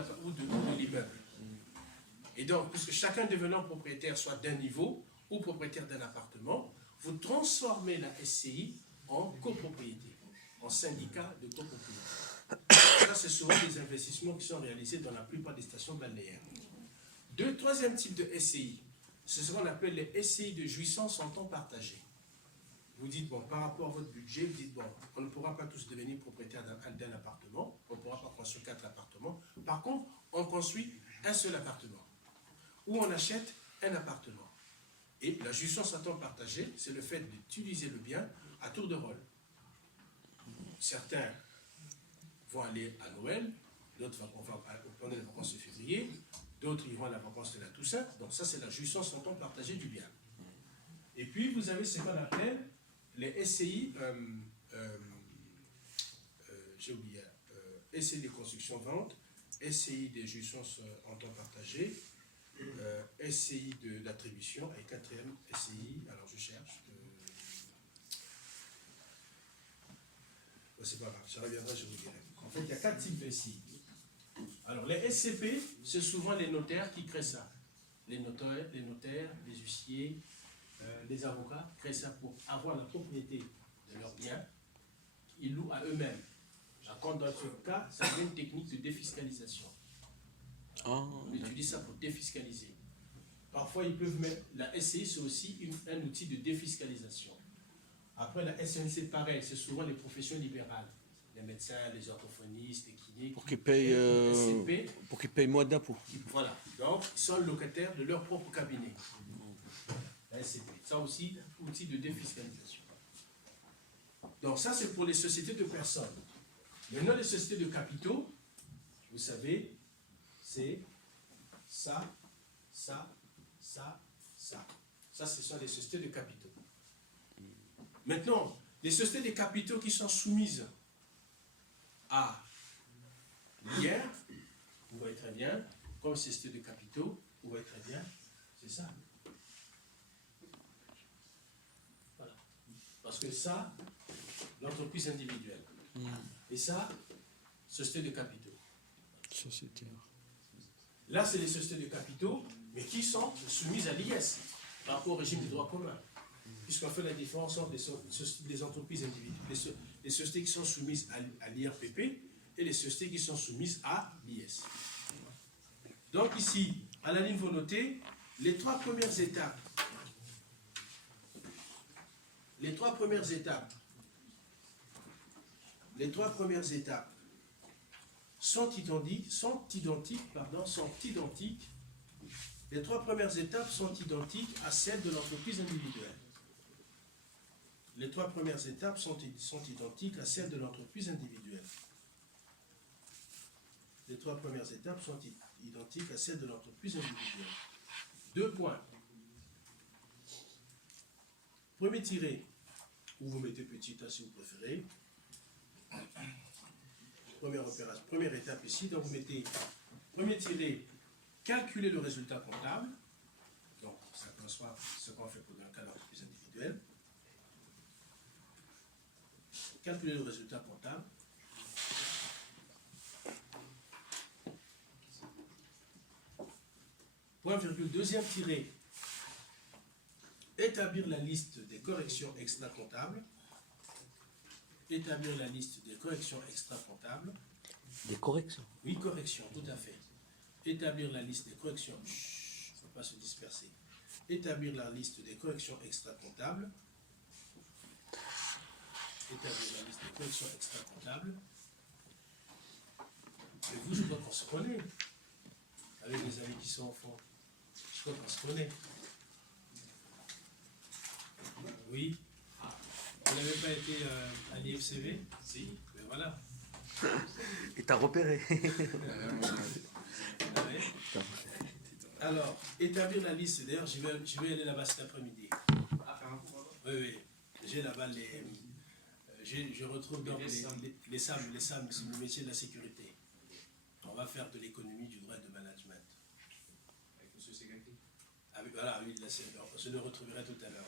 l'immeuble. Et donc, puisque chacun devenant propriétaire soit d'un niveau ou propriétaire d'un appartement, vous transformez la SCI en copropriété, en syndicat de copropriété. Ça, c'est souvent des investissements qui sont réalisés dans la plupart des stations balnéaires. Troisième type de SCI, c'est ce qu'on appelle les SCI de jouissance en temps partagé. Vous dites, bon, par rapport à votre budget, vous dites, bon, on ne pourra pas tous devenir propriétaire d'un appartement, on ne pourra pas construire 4 appartements. Par contre, on construit un seul appartement, ou on achète un appartement. Et la jouissance en temps partagé, c'est le fait d'utiliser le bien à tour de rôle. Certains vont aller à Noël, d'autres vont pendant les vacances de février, d'autres ils vont à la vacance de la Toussaint. Donc ça, c'est la jouissance en temps partagé du bien. Et puis, vous avez ce qu'on appelle les SCI, j'ai oublié, SCI de construction-vente, SCI des jouissances en temps partagé, SCI d'attribution, et 4e SCI, alors je cherche. C'est pas grave, ça reviendra, je vous dirai. En fait, il y a 4 types de SCI. Alors, les SCP, c'est souvent les notaires qui créent ça. Les notaires, les huissiers, les avocats créent ça pour avoir la propriété de leurs biens. Ils louent à eux-mêmes. Quand dans ce cas, ça devient une technique de défiscalisation. On utilise ça pour défiscaliser. Parfois, ils peuvent mettre... La SCI, c'est aussi un outil de défiscalisation. Après, la SNC, pareil, c'est souvent les professions libérales. Les médecins, les orthophonistes, les kinés. Pour qu'ils payent moins d'impôts. Voilà. Donc, ils sont locataires de leur propre cabinet. La SCP. Ça aussi, outil de défiscalisation. Donc, ça, c'est pour les sociétés de personnes. Maintenant, les sociétés de capitaux, vous savez, c'est ça, ça, ça, ça. Ça, ce sont les sociétés de capitaux. Maintenant, les sociétés de capitaux qui sont soumises à l'IR, vous voyez très bien, comme société de capitaux, vous voyez très bien, c'est ça. Voilà. Parce que ça, l'entreprise individuelle. Et ça, société de capitaux. Société. Là, c'est les sociétés de capitaux, mais qui sont soumises à l'IS, par rapport au régime du droit commun. Puisqu'on fait la différence entre les entreprises individuelles, les sociétés qui sont soumises à l'IRPP et les sociétés qui sont soumises à l'IS. Donc ici, à la ligne, vous notez les trois premières étapes. Les trois premières étapes sont identiques. Les trois premières étapes sont identiques à celles de l'entreprise individuelle. Les trois premières étapes sont identiques à celles de l'entreprise individuelle. Les trois premières étapes sont identiques à celles de l'entreprise individuelle. 2 points. Premier tiré, ou vous mettez petit A si vous préférez. Première opération, première étape ici, donc vous mettez premier tiré, calculer le résultat comptable. Donc, ça correspond ce qu'on fait pour dans le cas d'entreprise individuelle. Calculer le résultat comptable. Point virgule, deuxième tiré, établir la liste des corrections extra-comptables. Établir la liste des corrections extra-comptables. Des corrections. Oui, corrections, tout à fait. Établir la liste des corrections. Il ne faut pas se disperser. Établir la liste des corrections extra-comptables. Établir la liste des corrections extra-comptables. Et vous, je crois qu'on se connaît. Avec les amis qui sont au fond. Je crois qu'on se connaît. Oui. Vous n'avez pas été à l'IFCV? Si. Mais voilà. Et t'as repéré. Ah ouais. Alors, établir la liste. D'ailleurs, je vais aller là-bas cet après-midi. Oui, oui. J'ai là-bas les. Je retrouve donc les SAM, c'est le métier de la sécurité. On va faire de l'économie du droit et de management. Avec M. Segaki. Voilà, oui, là, je le retrouverai tout à l'heure.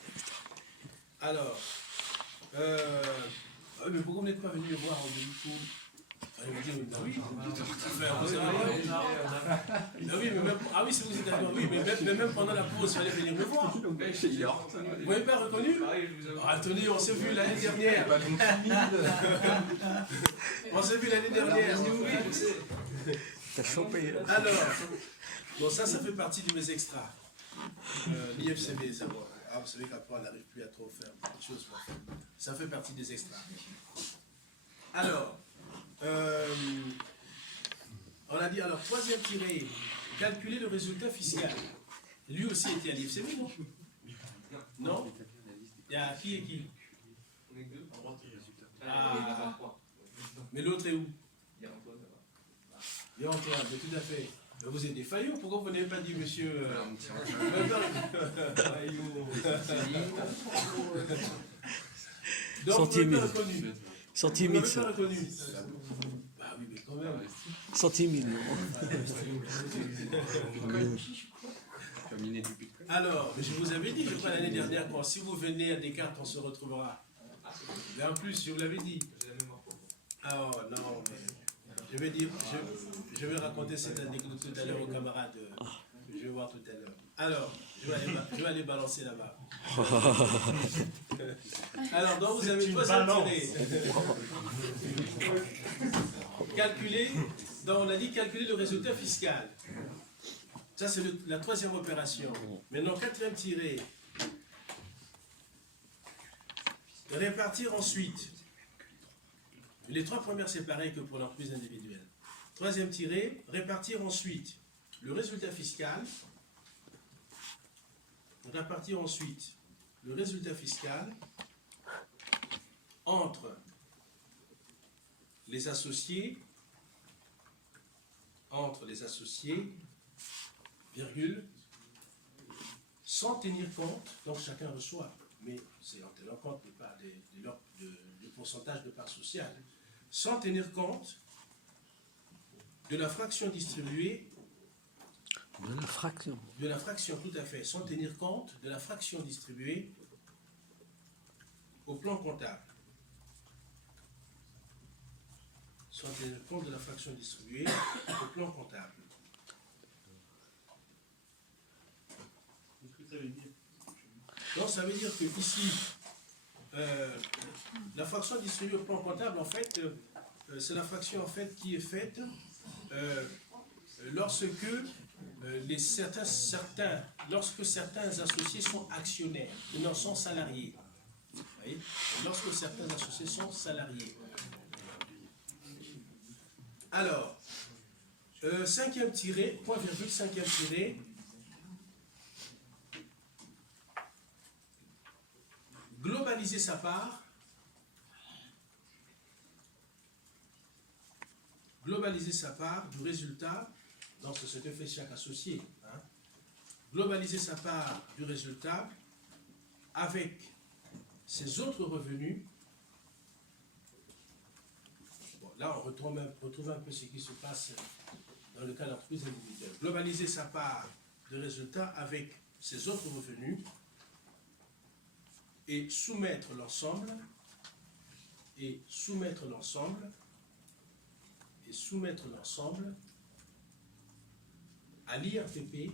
Alors, mais pourquoi vous n'êtes pas venu me voir en demi-tour? Allez me dire, bah oui, ah oui, c'est vous êtes d'accord, oui, mais même pendant la pause, il fallait venir me voir. Vous m'avez pas reconnu? Attendez, on s'est vu l'année dernière. On s'est vu l'année dernière. T'as chopé. Alors, bon, ça fait partie de mes extras. L'IFCB, ça va. Ah, vous savez qu'après, on n'arrive plus à trop faire des choses. Ça fait partie des extras. Alors, on a dit, alors, troisième tiré, calculer le résultat fiscal. Lui aussi était à l'IFCB, non? Non? Il y a qui et qui? On est deux. Ah, mais l'autre est où? Il y a Antoine là-bas. Il y a Antoine, mais tout à fait. Mais vous êtes défaillant, pourquoi vous n'avez pas dit monsieur Donc, vous n'avez pas reconnu. Centimètres. Vous n'avez pas reconnu. Bah oui, mais quand même. Centimètres. Alors, je vous avais dit, je crois l'année dernière, quand si vous venez à Descartes, on se retrouvera. Mais en plus, je vous l'avais dit. Ah oh, non, mais je vais dire, je vais raconter cette anecdote tout à l'heure aux camarades. Je vais voir tout à l'heure. Alors, je vais aller balancer là-bas. Alors, donc vous avez trois calculer, donc on a dit calculer le résultat fiscal. Ça, c'est la troisième opération. Maintenant, quatrième tiré. Répartir ensuite. Les trois premières, c'est pareil que pour l'entreprise individuelle. Troisième tiré, répartir ensuite le résultat fiscal. Répartir ensuite le résultat fiscal entre les associés, virgule, sans tenir compte, donc chacun reçoit, mais c'est en tenant compte du pourcentage de part sociale, sans tenir compte de la fraction distribuée, De la fraction. tout à fait, sans tenir compte de la fraction distribuée au plan comptable. Sans tenir compte de la fraction distribuée au plan comptable. Qu'est-ce que ça veut dire? Donc ça veut dire que ici, la fraction distribuée au plan comptable, en fait, c'est la fraction en fait qui est faite lorsque lorsque certains associés sont actionnaires, ou non, sont salariés. Vous voyez? Lorsque certains associés sont salariés. Alors, cinquième tiré, point virgule, cinquième tiré. Globaliser sa part. Globaliser sa part du résultat. Donc, c'est ce que fait chaque associé. Hein. Globaliser sa part du résultat avec ses autres revenus. Bon, là, on retrouve un peu ce qui se passe dans le cas d'entreprise individuelle. Globaliser sa part de résultat avec ses autres revenus et soumettre l'ensemble à l'IRPP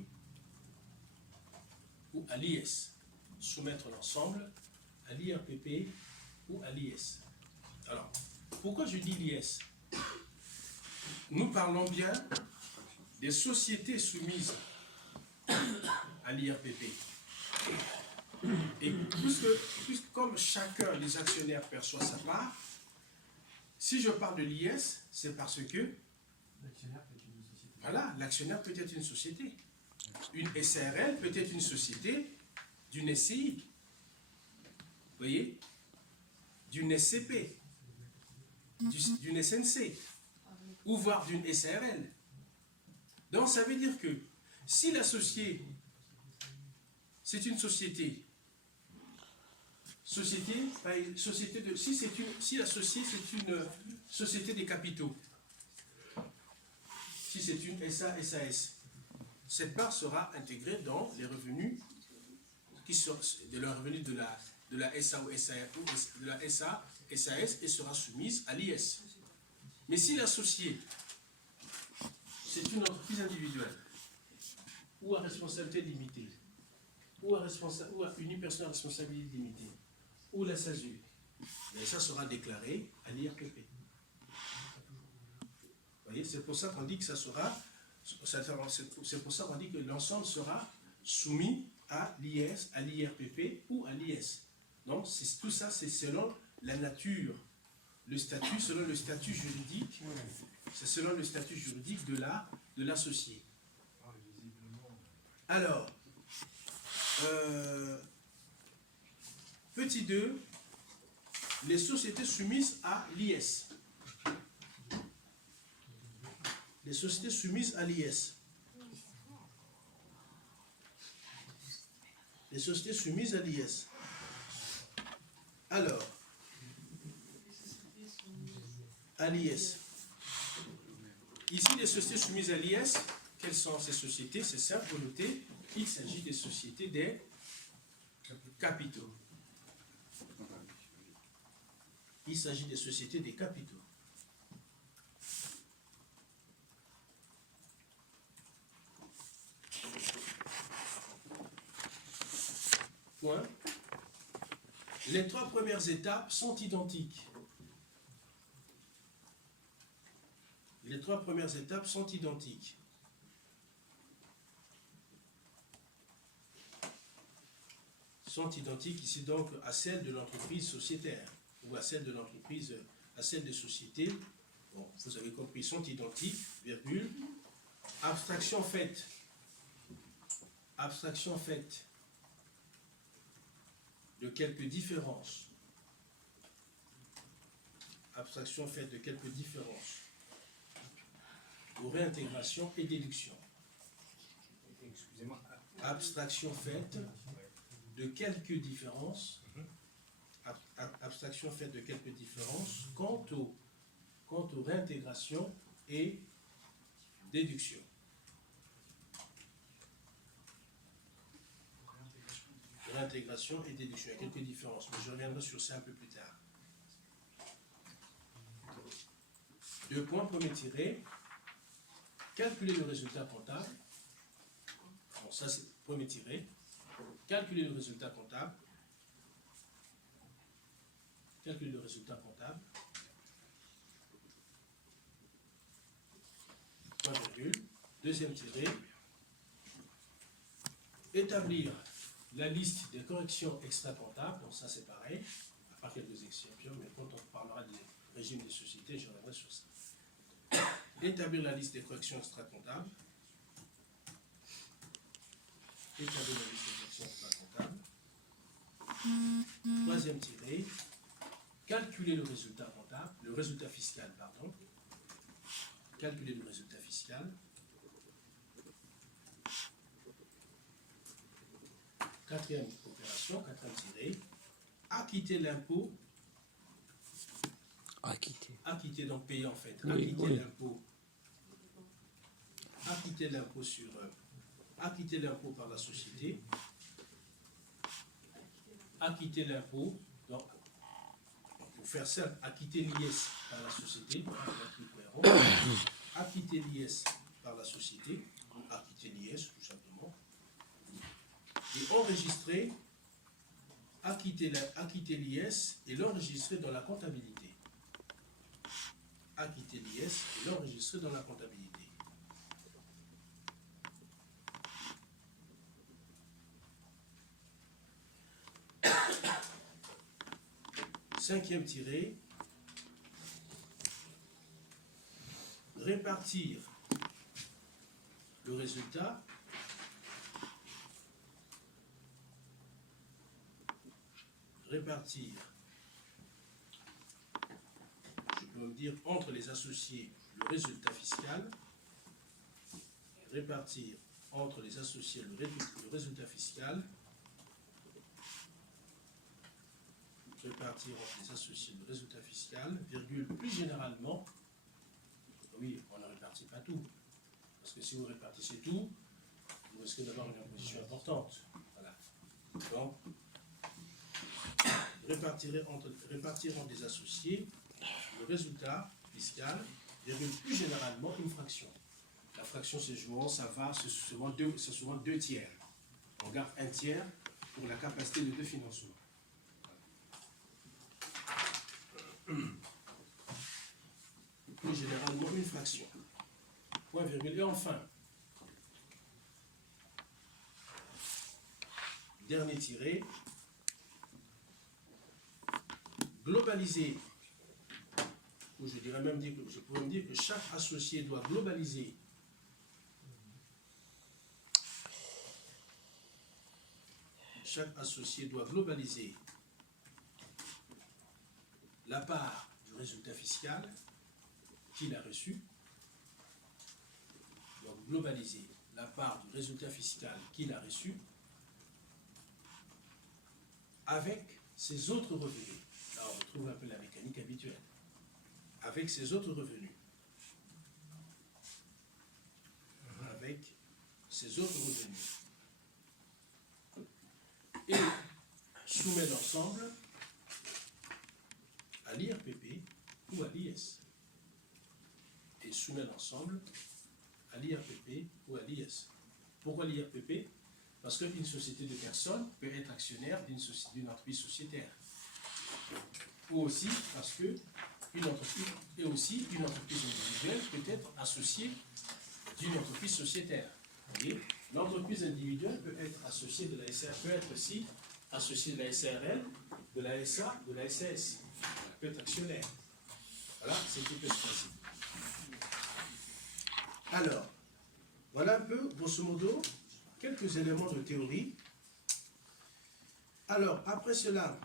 ou à l'IS. Soumettre l'ensemble à l'IRPP ou à l'IS. Alors, pourquoi je dis l'IS? Nous parlons bien des sociétés soumises à l'IRPP. Et puisque comme chacun des actionnaires perçoit sa part, si je parle de l'IS, c'est parce que L'actionnaire peut être une société. voilà, l'actionnaire peut être une société. Une SARL peut être une société d'une SCI. Vous voyez? D'une SCP, d'une SNC, ou voire d'une SARL. Donc ça veut dire que si l'associé, c'est une société, si l'associé c'est une société des capitaux, si c'est une SA, SAS, cette part sera intégrée dans les revenus qui sont de leurs revenus de la SA ou SA, ou de la SA, SAS et sera soumise à l'IS. Mais si l'associé, c'est une entreprise individuelle ou à responsabilité limitée, ou à unipersonnelle à responsabilité limitée, ou la SASU, mais ça sera déclaré à l'IRPP. Vous voyez, c'est pour ça qu'on dit que ça sera, c'est pour ça qu'on dit que l'ensemble sera soumis à l'IS, à l'IRPP ou à l'IS. Donc tout ça, c'est selon la nature, le statut, selon le statut juridique, c'est selon le statut juridique de l'associé. Alors, petit 2, les sociétés soumises à l'IS. Les sociétés soumises à l'IS. Les sociétés soumises à l'IS. Alors, à l'IS. Ici, les sociétés soumises à l'IS, quelles sont ces sociétés? C'est simple pour noter, il s'agit des sociétés des capitaux. Il s'agit des sociétés des capitaux. Point. Les trois premières étapes sont identiques. Les trois premières étapes sont identiques. Sont identiques ici donc à celles de l'entreprise sociétaire ou à celles de l'entreprise, à celles des sociétés. Bon, vous avez compris, sont identiques, virgule. Abstraction faite. Abstraction faite de quelques différences. Abstraction faite de quelques différences. Ou réintégration et déduction. Excusez-moi, Abstraction faite de quelques différences. Abstraction faite de quelques différences quant aux réintégrations et déductions. Réintégration et déduction. Il y a quelques différences, mais je reviendrai sur ça un peu plus tard. 2 points, premier tiré. Calculer le résultat comptable. Bon, ça c'est premier tiré. Calculer le résultat comptable. Calculer le résultat comptable. Point virgule. Deuxième tiré. Établir la liste des corrections extra-comptables. Donc ça c'est pareil, à part quelques exceptions, mais quand on parlera du régime des sociétés, je reviendrai sur ça. Établir la liste des corrections extra-comptables. Établir la liste des corrections extra-comptables. Troisième tiré. Calculer le résultat comptable, le résultat fiscal, pardon. Calculer le résultat fiscal. Quatrième opération, quatrième tiré. Acquitter l'impôt. Acquitter, donc payer en fait. Oui, Acquitter oui. l'impôt. Acquitter l'impôt sur. Acquitter l'impôt par la société. Acquitter l'impôt. Donc, pour faire simple, acquitter l'IS par la société. Acquitter l'IS par la société. Ou acquitter l'IS, tout simplement. Et enregistrer, acquitter l'IS et l'enregistrer dans la comptabilité. Acquitter l'IS et l'enregistrer dans la comptabilité. Cinquième tiré. Répartir le résultat je peux me dire entre les associés le résultat fiscal, répartir entre les associés le résultat fiscal, répartir entre les associés le résultat fiscal, virgule, plus généralement, oui, on ne répartit pas tout, parce que si vous répartissez tout, vous risquez d'avoir une imposition importante. Voilà. Donc, répartir entre les associés le résultat fiscal, virgule, plus généralement une fraction. La fraction, c'est souvent, c'est souvent 2 tiers. On garde 1 tiers pour la capacité de financement. Plus généralement une fraction. Point virgule. Et enfin, dernier tiré, globaliser, ou je pourrais même dire que chaque associé doit globaliser la part du résultat fiscal qu'il a reçu. Donc globaliser la part du résultat fiscal qu'il a reçu avec ses autres revenus. Là, on retrouve un peu la mécanique habituelle. Avec ses autres revenus. Avec ses autres revenus. Et soumet l'ensemble à l'IRPP ou à l'IS. Et soumet l'ensemble à l'IRPP ou à l'IS. Pourquoi l'IRPP? Parce qu'une société de personnes peut être actionnaire d'une entreprise sociétaire. Ou aussi parce que une entreprise individuelle peut être associée d'une entreprise sociétaire. Vous voyez, l'entreprise individuelle peut être associée de la SRL, peut être aussi associée de la SRL, de la SA, de la SAS. Elle peut être actionnaire. Voilà, c'est tout ce principe. Alors, voilà un peu, grosso modo, quelques éléments de théorie. Alors, après cela,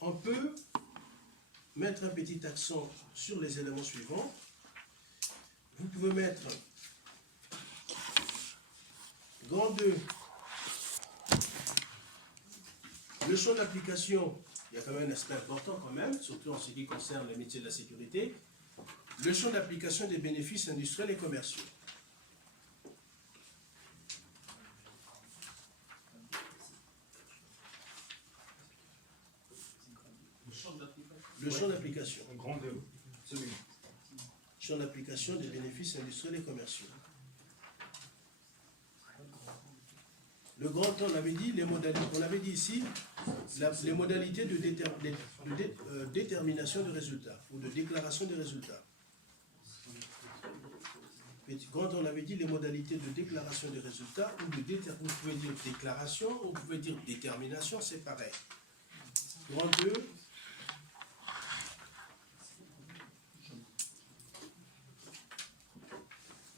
on peut mettre un petit accent sur les éléments suivants. Vous pouvez mettre Grand 2. Le champ d'application, il y a quand même un aspect important quand même, surtout en ce qui concerne les métiers de la sécurité. Le champ d'application des bénéfices industriels et commerciaux. Le champ d'application. Grand 2. Champ d'application des bénéfices industriels et commerciaux. Le grand 1, on avait dit, les modalités, on avait dit ici, les modalités de détermination de résultats ou de déclaration des résultats. Quand on avait dit les modalités de déclaration des résultats, ou de vous pouvez dire déclaration, ou vous pouvez dire détermination, c'est pareil. Grand 2.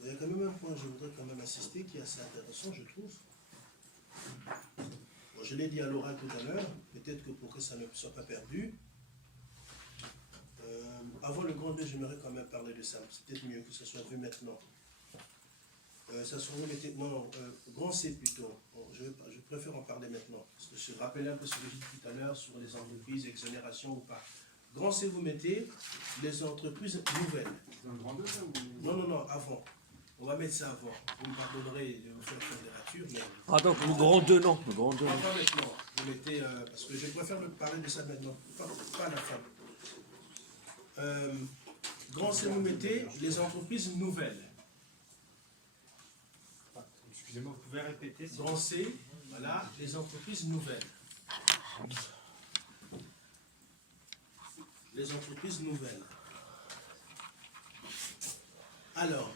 Il y a quand même un point, je voudrais quand même insister, qui est assez intéressant, je trouve. Bon, je l'ai dit à l'oral tout à l'heure, peut-être que pour que ça ne soit pas perdu. Avant le grand 2, j'aimerais quand même parler de ça. C'est peut-être mieux que ce soit vu maintenant. Ça se remettait, non, grand C plutôt. Bon, je préfère en parler maintenant. Parce que je rappelais un peu ce que j'ai dit tout à l'heure sur les entreprises, exonération ou pas. Grand C, vous mettez les entreprises nouvelles. Dans le grand 2, ça ou... Non, avant. On va mettre ça avant. Vous me pardonnerez de vous faire des ratures, mais... Ah donc le grand 2, non. Le grand 2. Pas maintenant. Vous mettez... parce que je préfère parler de ça maintenant. Pas à la fin. Grand C, vous mettez les entreprises nouvelles. Excusez-moi, vous pouvez répéter Grand C, voilà, les entreprises nouvelles. Les entreprises nouvelles. Alors,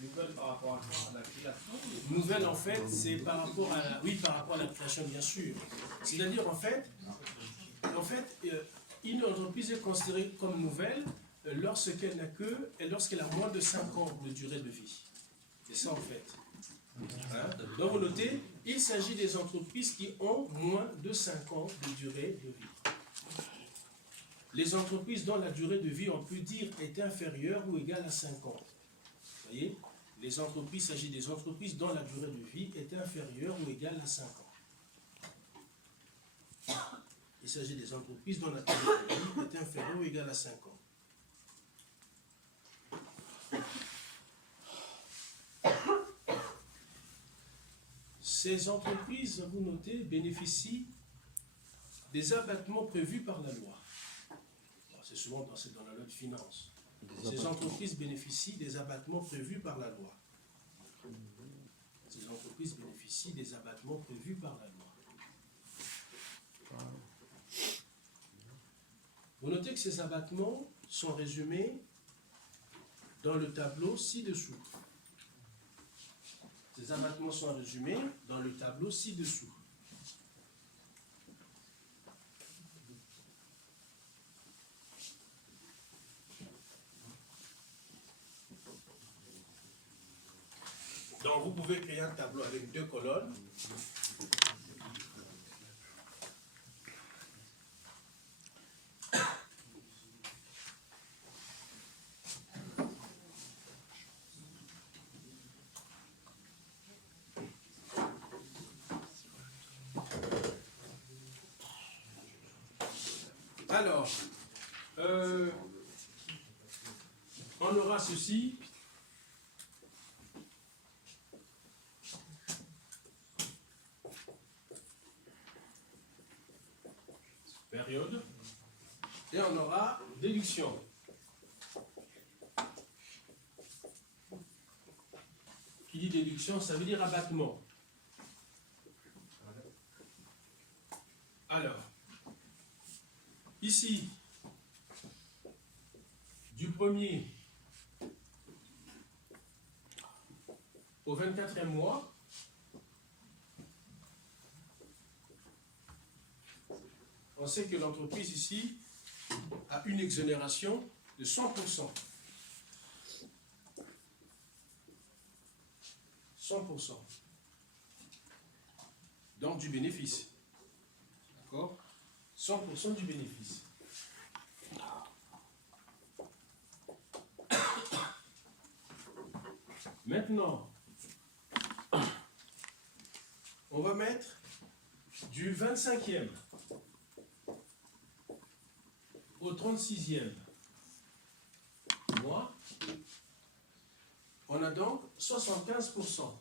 Nouvelle par rapport à la création. nouvelle en fait, c'est par rapport à la, oui, par rapport à la création bien sûr. C'est-à-dire en fait, une entreprise est considérée comme nouvelle lorsqu'elle n'a que et lorsqu'elle a moins de 5 ans de durée de vie. C'est ça en fait. Hein? Donc vous notez, il s'agit des entreprises qui ont moins de 5 ans de durée de vie. Les entreprises dont la durée de vie, on peut dire, est inférieure ou égale à 5 ans. Vous voyez? Les entreprises, il s'agit des entreprises dont la durée de vie est inférieure ou égale à 5 ans. Il s'agit des entreprises dont la durée de vie est inférieure ou égale à 5 ans. Ces entreprises, vous notez, bénéficient des abattements prévus par la loi. C'est souvent dans la loi de finances. Ces entreprises bénéficient des abattements prévus par la loi. Ces entreprises bénéficient des abattements prévus par la loi. Vous notez que ces abattements sont résumés dans le tableau ci-dessous. Ces abattements sont résumés dans le tableau ci-dessous. Donc vous pouvez créer un tableau avec 2 colonnes. Alors, on aura ceci. Période. Et on aura déduction. Qui dit déduction, ça veut dire abattement. Alors, ici, du 1er au 24e mois, on sait que l'entreprise ici a une exonération de 100%. 100%. Donc du bénéfice. D'accord ? 100% du bénéfice. Maintenant, on va mettre du 25e au 36e mois. On a donc 75%.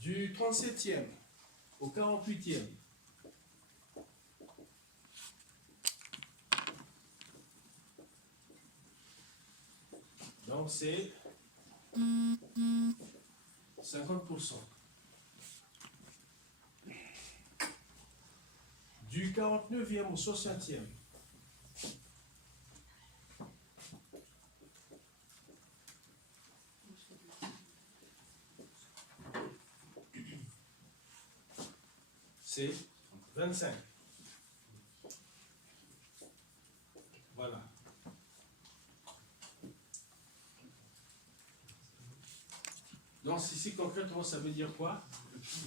Du 37e au 48e. Donc c'est 50%. Du 49e au 60e. C'est 25. Voilà. Donc ici concrètement ça veut dire quoi?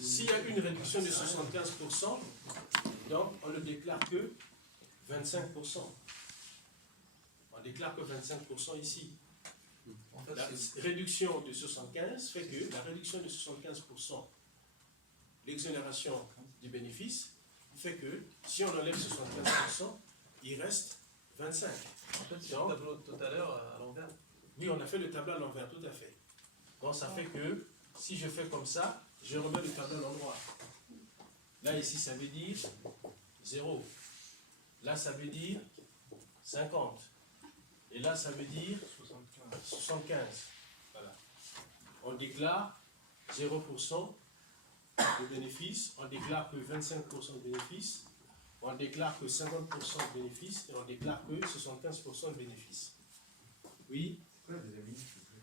S'il y a une réduction de 75%, donc on ne déclare que 25%. On déclare que 25% ici. La réduction de 75 fait que la réduction de 75%, l'exonération du bénéfice, fait que si on enlève 75%, il reste 25. En fait, c'est le tableau tout à l'heure à l'envers. Oui, on a fait le tableau à l'envers, tout à fait. Donc ça fait que si je fais comme ça, je remets le tableau à l'endroit. Là, ici, ça veut dire 0. Là, ça veut dire 50. Et là, ça veut dire 75. Voilà. On déclare 0% de bénéfice, on déclare que 25% de bénéfice, on déclare que 50% de bénéfice et on déclare que 75% de bénéfice. Oui.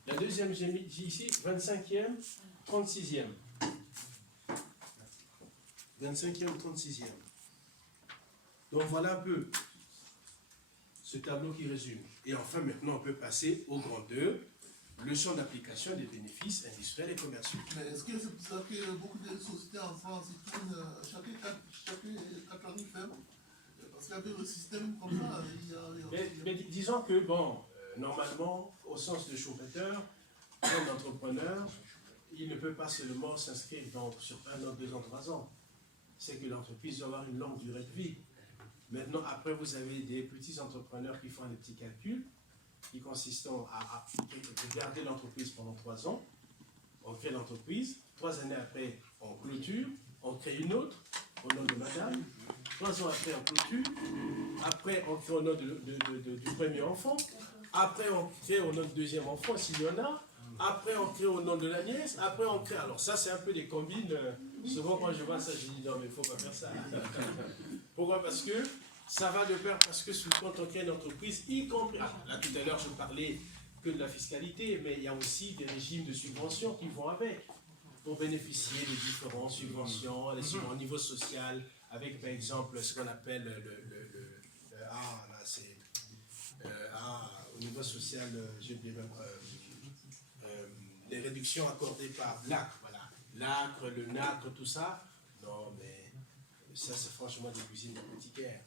La deuxième, j'ai mis ici 25e, 36e. 25e, 36e. Donc voilà un peu ce tableau qui résume. Et enfin, maintenant, on peut passer au grand 2, le champ d'application des bénéfices industriels et commerciaux. Mais est-ce que c'est pour ça que beaucoup de sociétés en France, ils tournent chaque 4 ans ferme? Parce qu'avec le système comme ça, il y a... Mais disons que, bon, normalement, au sens de Schumpeter, un entrepreneur, il ne peut pas seulement s'inscrire sur 1 an, 2 ans, 3 ans. C'est que l'entreprise doit avoir une longue durée de vie. Maintenant, après, vous avez des petits entrepreneurs qui font des petits calculs, qui consistent à garder l'entreprise pendant 3 ans. On crée l'entreprise, 3 années après, on clôture, on crée une autre au nom de madame. 3 ans après, on clôture. Après, on crée au nom du premier enfant. Après, on crée au nom du deuxième enfant, s'il y en a. Après, on crée au nom de la nièce. Après, on crée... Alors ça, c'est un peu des combines. Souvent, quand je vois ça, je dis non, mais il ne faut pas faire ça. Pourquoi? Parce que ça va de pair, parce que quand on crée une entreprise, y compris... Ah, là, tout à l'heure, je parlais que de la fiscalité, mais il y a aussi des régimes de subventions qui vont avec, pour bénéficier des différentes subventions, les subventions au niveau social, avec, par exemple, ce qu'on appelle au niveau social, les réductions accordées par l'ACRE, voilà. L'ACRE, le NACRE, tout ça. Non, mais ça, c'est franchement des cuisines d'apothicaires.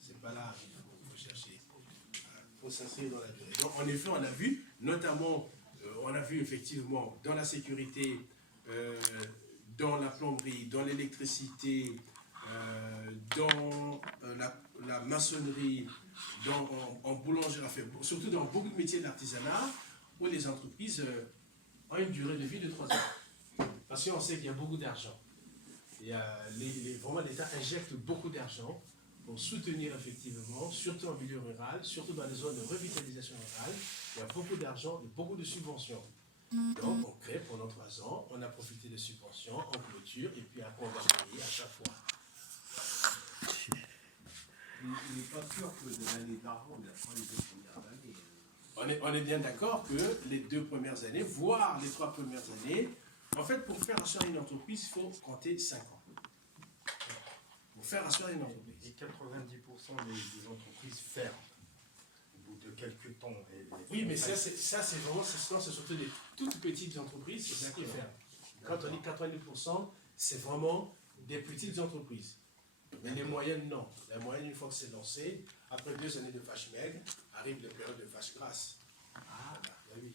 C'est pas là, il faut chercher. Il faut s'inscrire dans la durée. Donc, en effet, on a vu, notamment, on a vu effectivement dans la sécurité, dans la plomberie, dans l'électricité, dans la maçonnerie, en boulangerie, enfin, surtout dans beaucoup de métiers de l'artisanat, où les entreprises ont une durée de vie de 3 ans. Parce qu'on sait qu'il y a beaucoup d'argent. Vraiment, l'État injecte beaucoup d'argent pour soutenir effectivement, surtout en milieu rural, surtout dans les zones de revitalisation rurale, il y a beaucoup d'argent et beaucoup de subventions. Donc, on crée pendant 3 ans, on a profité des subventions, on clôture, et puis après, on va payer à chaque fois. Il n'est pas sûr que de l'année d'argent, on apprend les 2 premières années. On est bien d'accord que les 2 premières années, voire les 3 premières années, en fait, pour faire assurer une entreprise, il faut compter 5 ans. Pour faire assurer une entreprise. Et 90% des entreprises ferment au bout de quelques temps. Oui, mais ça c'est vraiment, c'est surtout des toutes petites entreprises, c'est ça qui est ferme. Quand on dit 90%, c'est vraiment des petites entreprises. Mais les moyennes, non. Les moyennes, une fois que c'est lancé, après 2 années de vache maigre, arrivent les périodes de vache grasse. Voilà, ben oui.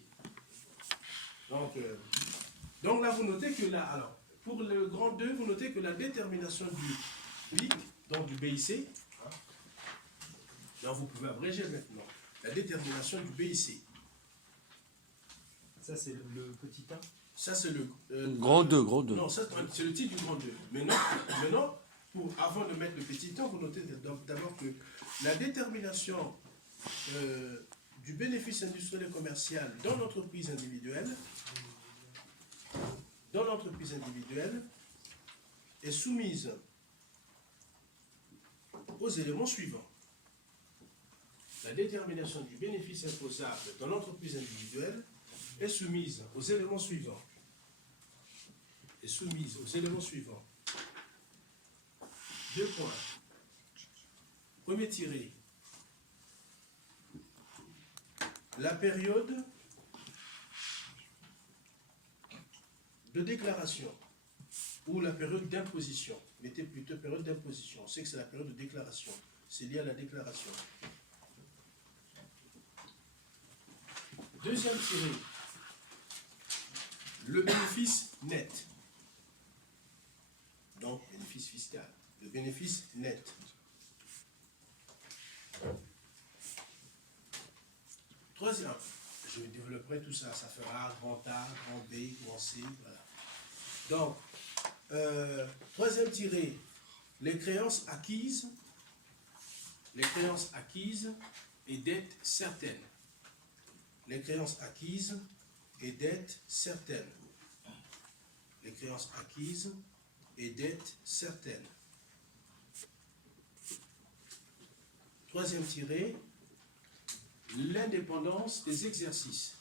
Donc là, vous notez que là, alors, pour le grand 2, vous notez que la détermination du BIC, donc du BIC, hein, là vous pouvez abréger maintenant, la détermination du BIC. Ça, c'est le petit 1. Ça, c'est le... Grand 2, grand 2. Non, ça, c'est le titre du grand 2. Maintenant avant de mettre le petit 1, vous notez d'abord que la détermination du bénéfice industriel et commercial dans l'entreprise individuelle, est soumise aux éléments suivants. La détermination du bénéfice imposable dans l'entreprise individuelle est soumise aux éléments suivants. Deux points. Premier tiré. La période de déclaration ou la période d'imposition. Mettez plutôt période d'imposition. On sait que c'est la période de déclaration. C'est lié à la déclaration. Deuxième tiré. Le bénéfice net. Donc, bénéfice fiscal. Le bénéfice net. Troisième, je développerai tout ça. Ça fera grand A, grand B, grand C. Voilà. Donc, troisième tiré, les créances acquises et dettes certaines. Les créances acquises et dettes certaines. Les créances acquises et dettes certaines. Troisième tiré, l'indépendance des exercices.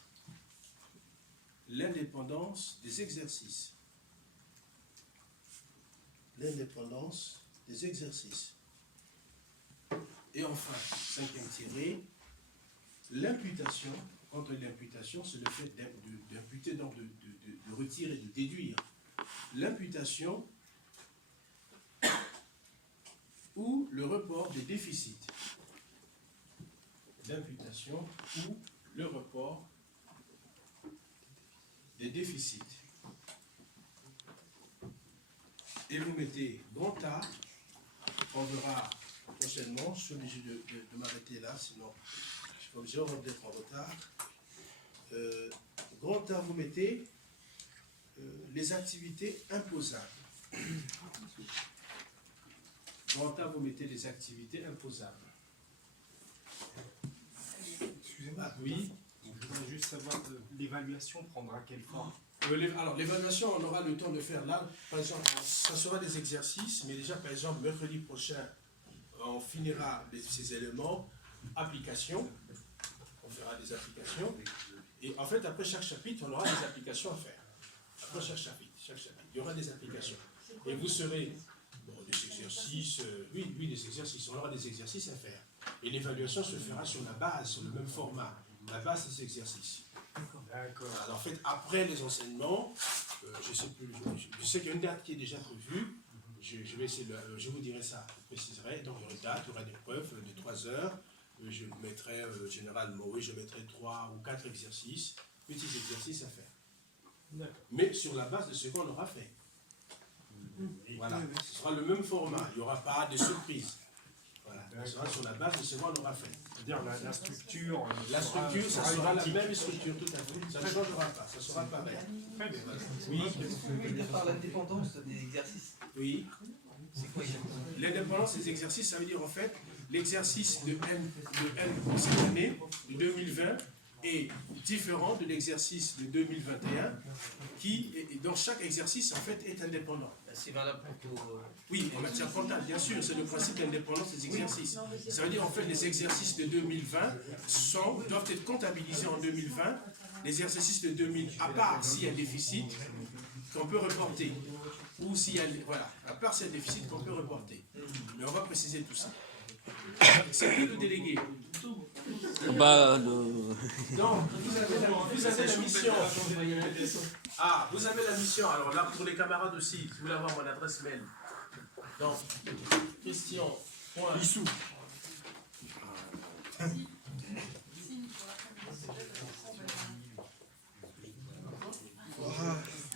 L'indépendance des exercices. L'indépendance des exercices. Et enfin, cinquième tiré, l'imputation. Entre l'imputation, c'est le fait d'imputer, donc de retirer, de déduire. L'imputation ou le report des déficits. L'imputation ou le report des déficits. Et vous mettez grand A, on verra prochainement, je suis obligé de m'arrêter là, sinon je suis obligé d'être en retard. Grand A, vous mettez les activités imposables. Grand A, vous mettez les activités imposables. Excusez-moi. Ah, oui. Je voudrais juste savoir l'évaluation prendra quelle forme. Alors, l'évaluation, on aura le temps de faire là. Par exemple, ça sera des exercices, mais déjà, par exemple, mercredi prochain, on finira ces éléments. Application. On fera des applications. Et en fait, après chaque chapitre, on aura des applications à faire. Après chaque chapitre, il y aura des applications. Et vous serez, des exercices, oui, des exercices. On aura des exercices à faire. Et l'évaluation se fera sur la base, sur le même format. La base des exercices. D'accord. Alors, en fait, après les enseignements, je sais qu'il y a une date qui est déjà prévue. Je vais essayer je vous dirai ça, je préciserai. Donc, il y aura une date, il y aura des preuves de 3 heures. Je mettrai généralement, je mettrai 3 ou 4 exercices, petits exercices à faire. Mais sur la base de ce qu'on aura fait. Voilà, ce sera le même format, il n'y aura pas de surprise. Voilà, ce sera sur la base de ce qu'on aura fait. C'est-à-dire la structure. La structure, ça sera la même structure, tout à fait. Ça ne changera pas, ça sera pareil. Très bien. Oui. Par l'indépendance des exercices. Oui. C'est quoi L'indépendance des exercices, ça veut dire en fait l'exercice de N pour cette année, de 2020, est différent de l'exercice de 2021, qui, dans chaque exercice, en fait, est indépendant. C'est valable pour tout. Oui, en matière comptable, bien sûr, c'est le principe d'indépendance des exercices. Ça veut dire, en fait, les exercices de 2020 doivent être comptabilisés en 2020, les exercices de 2000, à part s'il y a un déficit, qu'on peut reporter. Ou s'il y a, voilà, à part s'il y a un déficit qu'on peut reporter. Mais on va préciser tout ça. C'est qui le délégué? Donc, vous avez la mission. Ah, vous avez la mission. Alors là, pour les camarades aussi, si vous voulez avoir mon adresse mail, Donc, question, point. Issou.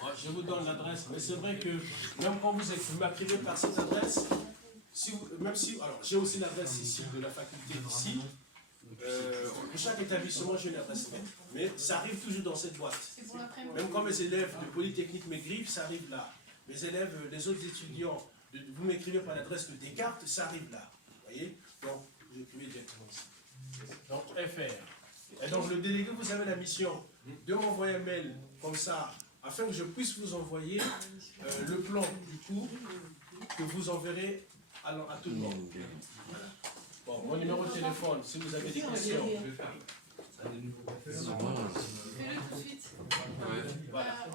Moi, je vous donne l'adresse, mais c'est vrai que même quand vous m'écrivez par cette adresse, alors j'ai aussi l'adresse ici de la faculté d'ici. Pour chaque établissement, j'ai une adresse mail, mais ça arrive toujours dans cette boîte. Même quand mes élèves de Polytechnique m'écrivent, ça arrive là. Mes élèves, les autres étudiants, vous m'écrivez par l'adresse de Descartes, ça arrive là. Vous voyez? Donc, vous écrivez directement ici. Donc, FR. Et donc, le délégué, vous avez la mission de m'envoyer un mail comme ça, afin que je puisse vous envoyer le plan du cours que vous enverrez à tout le monde. Voilà. Bon, mon numéro de téléphone, si vous avez des questions. Fais-le tout de suite. Voilà.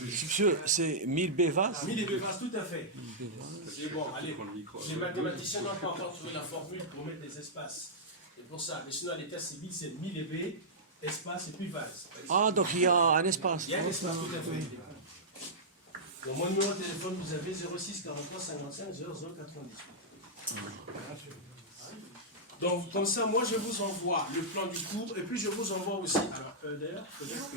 Monsieur, c'est 1000 bévas. 1000 bévas, tout à fait. C'est bon, allez. Les mathématiciens n'ont pas encore trouvé la formule pour mettre des espaces. C'est pour ça. Mais sinon, l'état civil, c'est 1000 EB, espace et puis vase. Ah, donc il y a un espace. Il y a un espace, tout à fait. Donc, mon numéro de téléphone, vous avez 06 43 55 0098. Donc, comme ça, moi, je vous envoie le plan du cours et puis je vous envoie aussi. Alors, d'ailleurs, peut-être que